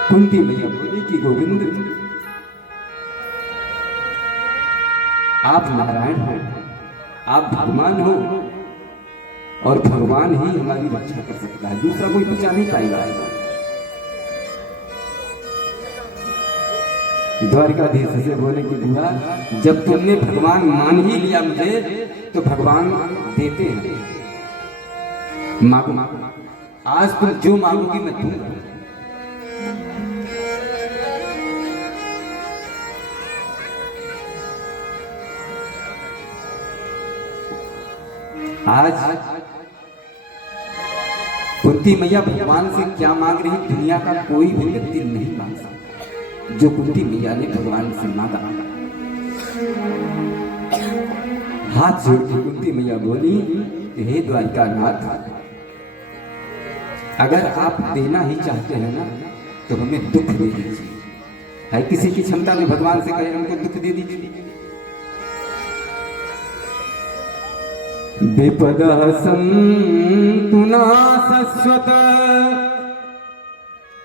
कुंती मैया बोली कि गोविंद आप नारायण हो, आप भगवान हो, और भगवान ही हमारी रक्षा कर सकता है, दूसरा कोई बचा नहीं पाएगा। द्वारिकाधीश से बोले कि बुआ जब तुमने भगवान मान ही लिया मुझे तो भगवान देते हैं, मांगो मांगो, आज तुम जो मांगोगी मैं दूंगा। आज कुंती मैया भगवान से क्या मांग रही, दुनिया का कोई भी व्यक्ति नहीं मांग सकता जो कुंती मैया ने भगवान से मांगा। हाथ जोड़ के कुंती मैया बोली कि हे द्वारिका नाथ, अगर आप देना ही चाहते हैं ना तो हमें दुख दे दीजिए। है किसी की क्षमता में भगवान से कहे हमको दुख दे दीजिए। विपद सन्तु न शश्वत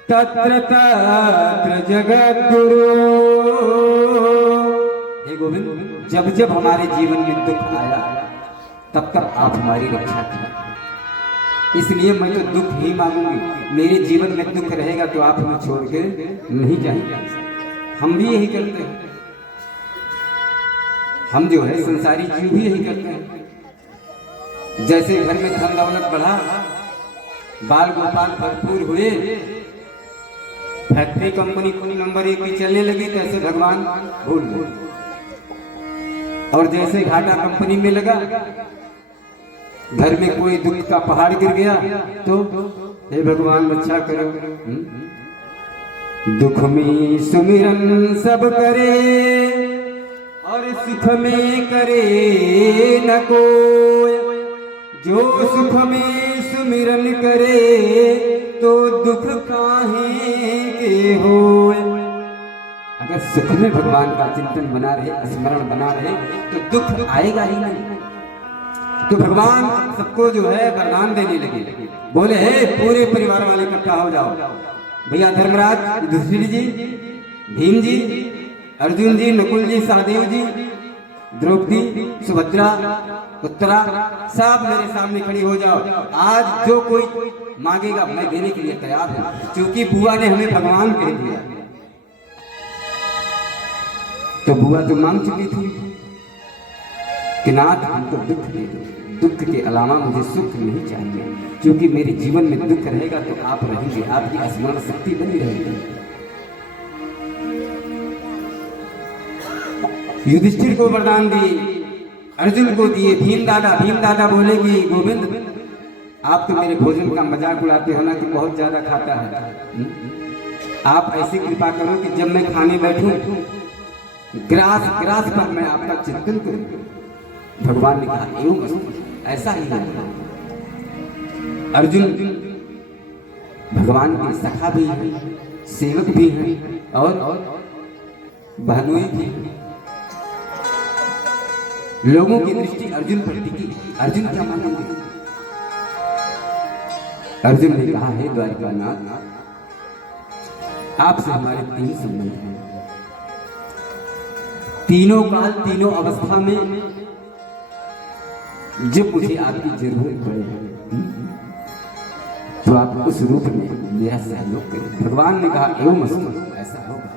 तत्र तत्र जगद्गुरु। हे गोविंद, जब जब हमारे जीवन में दुख आया तब तक आप हमारी रक्षा किया, इसलिए मैं तो दुख ही मांगूंगी। मेरे जीवन में दुख रहेगा तो आप हमें छोड़ के नहीं जाएंगे। हम भी यही करते हैं, हम जो है संसारी जीव भी यही करते हैं। जैसे घर में धन दौलत बढ़ा, बाल गोपाल भरपूर हुए, फैक्ट्री कंपनी नंबर 1 की चलने लगी, तैसे भगवान भूल गए। और जैसे घाटा कंपनी में लगा, घर में कोई दुख का पहाड़ गिर गया तो हे भगवान रक्षा करो। दुख में सुमिरन सब करे और सुख में करे न कोई, जो सुख में सुमिरन करे तो दुख काहे के होए। अगर सुख में भगवान का चिंतन बना रहे, स्मरण बना रहे तो दुख आएगा ही नहीं। तो भगवान सबको जो है वरदान देने लगे, बोले हे पूरे परिवार वाले इकट्ठा हो जाओ। भैया धर्मराज, युधिष्ठिर जी, भीम जी, अर्जुन जी, नकुल जी, सहदेव जी, द्रौपदी, सुभद्रा, उत्तरा, सब मेरे सामने खड़ी हो जाओ। आज जो कोई मांगेगा मैं देने के लिए तैयार हूं, क्योंकि बुआ ने हमें भगवान कह दिया। तो बुआ तो मांग चुकी थी कि नाथ हमको दुख दे दो, दुख के अलावा मुझे सुख नहीं चाहिए, क्योंकि मेरे जीवन में दुख रहेगा तो आप रहेंगे, आपकी स्मरण शक्ति बनी रहेगी। युधिष्ठिर को वरदान दिए, अर्जुन को दिए, भीम दादा बोले कि गोविंद आप तो मेरे भोजन का मजाक उड़ाते हो ना कि बहुत ज्यादा खाता है। आप ऐसी कृपा करो कि जब मैं खाने बैठूं ग्रास पर मैं आपका चिंतन करूं। भगवान ने कहा एवं ऐसा ही है। अर्जुन भगवान के सखा भी है, सेवक भी है और बहनोई भी। लोगों की दृष्टि अर्जुन पर टिकी, अर्जुन क्या मानेंगे। अर्जुन ने कहा हे द्वारिकानाथ, आपसे हमारे 3 संबंध हैं। तीनों काल तीनों अवस्था में जब मुझे आपकी जरूरत पड़े तो आप उस रूप में मेरा सहयोग करें। भगवान ने कहा एवं ऐसा होगा।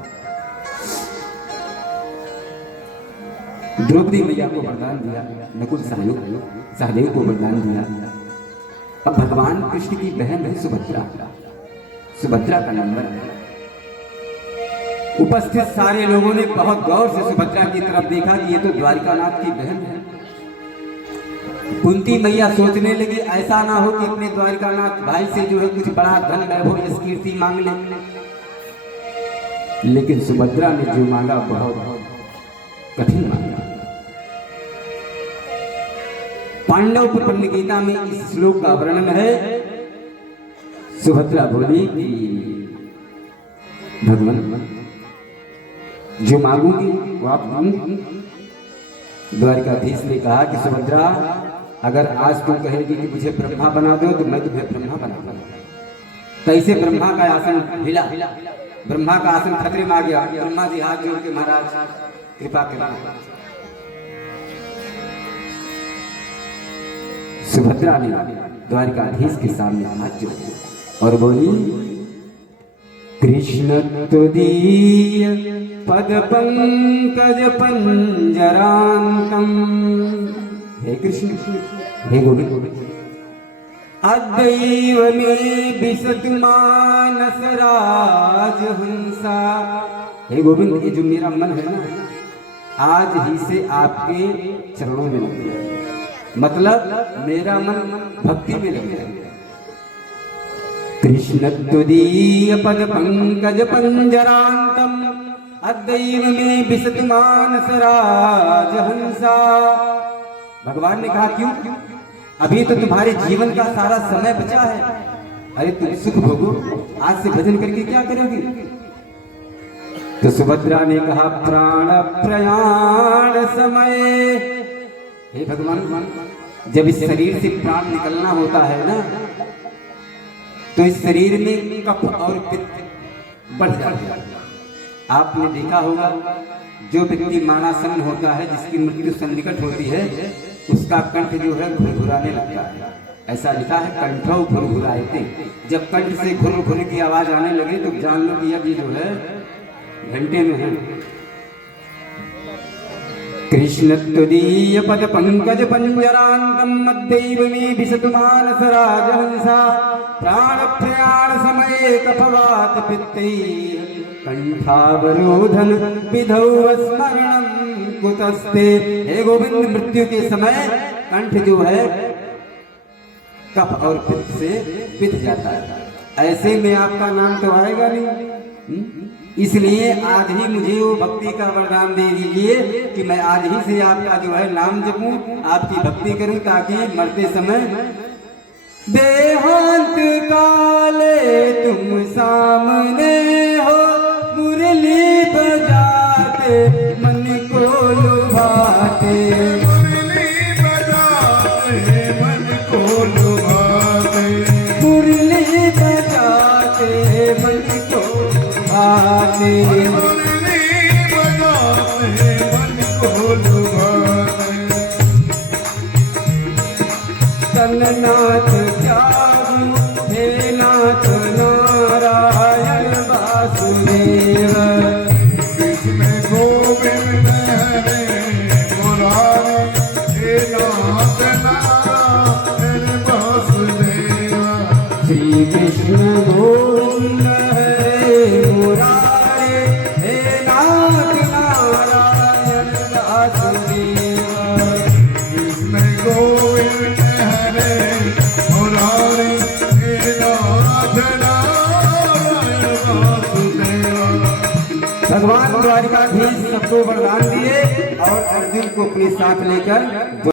द्रौपदी मैया को वरदान दिया, नकुल सहदेव को वरदान दिया। अब भगवान कृष्ण की बहन है सुभद्रा का नंबर है। उपस्थित सारे लोगों ने बहुत गौर से सुभद्रा की तरफ देखा कि ये तो द्वारिकानाथ की बहन है। कुंती मैया सोचने लगी ऐसा ना हो कि अपने द्वारिकानाथ भाई से जो है कुछ बड़ा धन वैभव यश कीर्ति मांग ले। लेकिन सुभद्रा ने जो मांगा बहुत कठिन मांगा। पांडव प्रपन्न गीता में इस श्लोक का वर्णन है। सुभद्रा बोली कि भगवान जो मांगूंगी वो आप दूंगी। द्वारिकाधीश ने कहा कि सुभद्रा अगर आज तुम कहेगी कि मुझे ब्रह्मा बना दो तो मैं तुम्हें ब्रह्मा बना दूंगा। तैसे ब्रह्मा का आसन हिला, ब्रह्मा का आसन खतरे में आ गया। ब्रह्मा जी हाथ जोड़ के महाराज कृपा करना। सुभद्रा ने द्वारिकाधीश के सामने हाथ जोड़े और बोली कृष्ण तुदीय पद पंकज पंजरांतम। हे कृष्ण, हे गोविंद, अद्दैव में विशतु मानस राज हंसा। हे गोविंद, ये जो मेरा मन है ना, आज ही से आपके चरणों में लग गया। मतलब मेरा मन भक्ति में लग गया। कृष्ण तुदीय पद पंकज पंजरांतम अद्दैव में विशतु मानस राज हंसा। भगवान ने कहा क्यों? अभी तो तुम्हारे जीवन का सारा समय बचा है। अरे तुम सुख भोगो, आज से भजन करके क्या करोगी? तो सुभद्रा ने कहा प्राण प्रयाण समय। हे भगवान, जब इस शरीर से प्राण निकलना होता है ना, तो इस शरीर में कफ और पित्त बढ़ जाता है। आपने देखा होगा जो व्यक्ति मरणासन्न होता है, जिसकी मृत्यु सन्निकट होती है, उसका कंठ जो है घुरघुराने लगता है। ऐसा लिखा है कंठों घुरघुराते। जब कंठ से घुर घुर की आवाज आने लगे तो जान लो कि अब ये जो है घंटे में है। कृष्ण तुदीय पद पंकज पंजरांतम मद्दैव में विशतु मानस राजहंसा प्राण प्रयाण समय कफवात पित्तै कंठावरोधन विधौ स्मरणं कुतस्ते। हे गोविंद, मृत्यु के समय कंठ जो है कफ और पित्त से पित जाता है। ऐसे में आपका नाम तो आएगा नहीं। इसलिए आज ही मुझे वो भक्ति का वरदान दे दीजिए कि मैं आज ही से आपका जो है नाम जपूं, आपकी भक्ति करूं, ताकि मरते समय देहांत काले तुम सामने हो, मुरली बजाते मन को लुभाते। मुरली बजाते मन को लुभाते। मुरली बजाते मन को लुभाते। मुरली बजाते मन को लुभाते। तन्नाथ जागू हे नाथ नारायण वासुदेव। कृष्ण गोविंद हरे मुरारी हे नाथ नारायण वासुदेव। श्री कृष्ण गोविंद हरे मुरारे हे नाथ नारायण वासुदेव। कृष्ण गोविंद हरे मुरारी हे नाथ नारायण वासुदेव। भगवान द्वारिकाधीश सबको वरदान दिए और अर्जुन को अपने साथ लेकर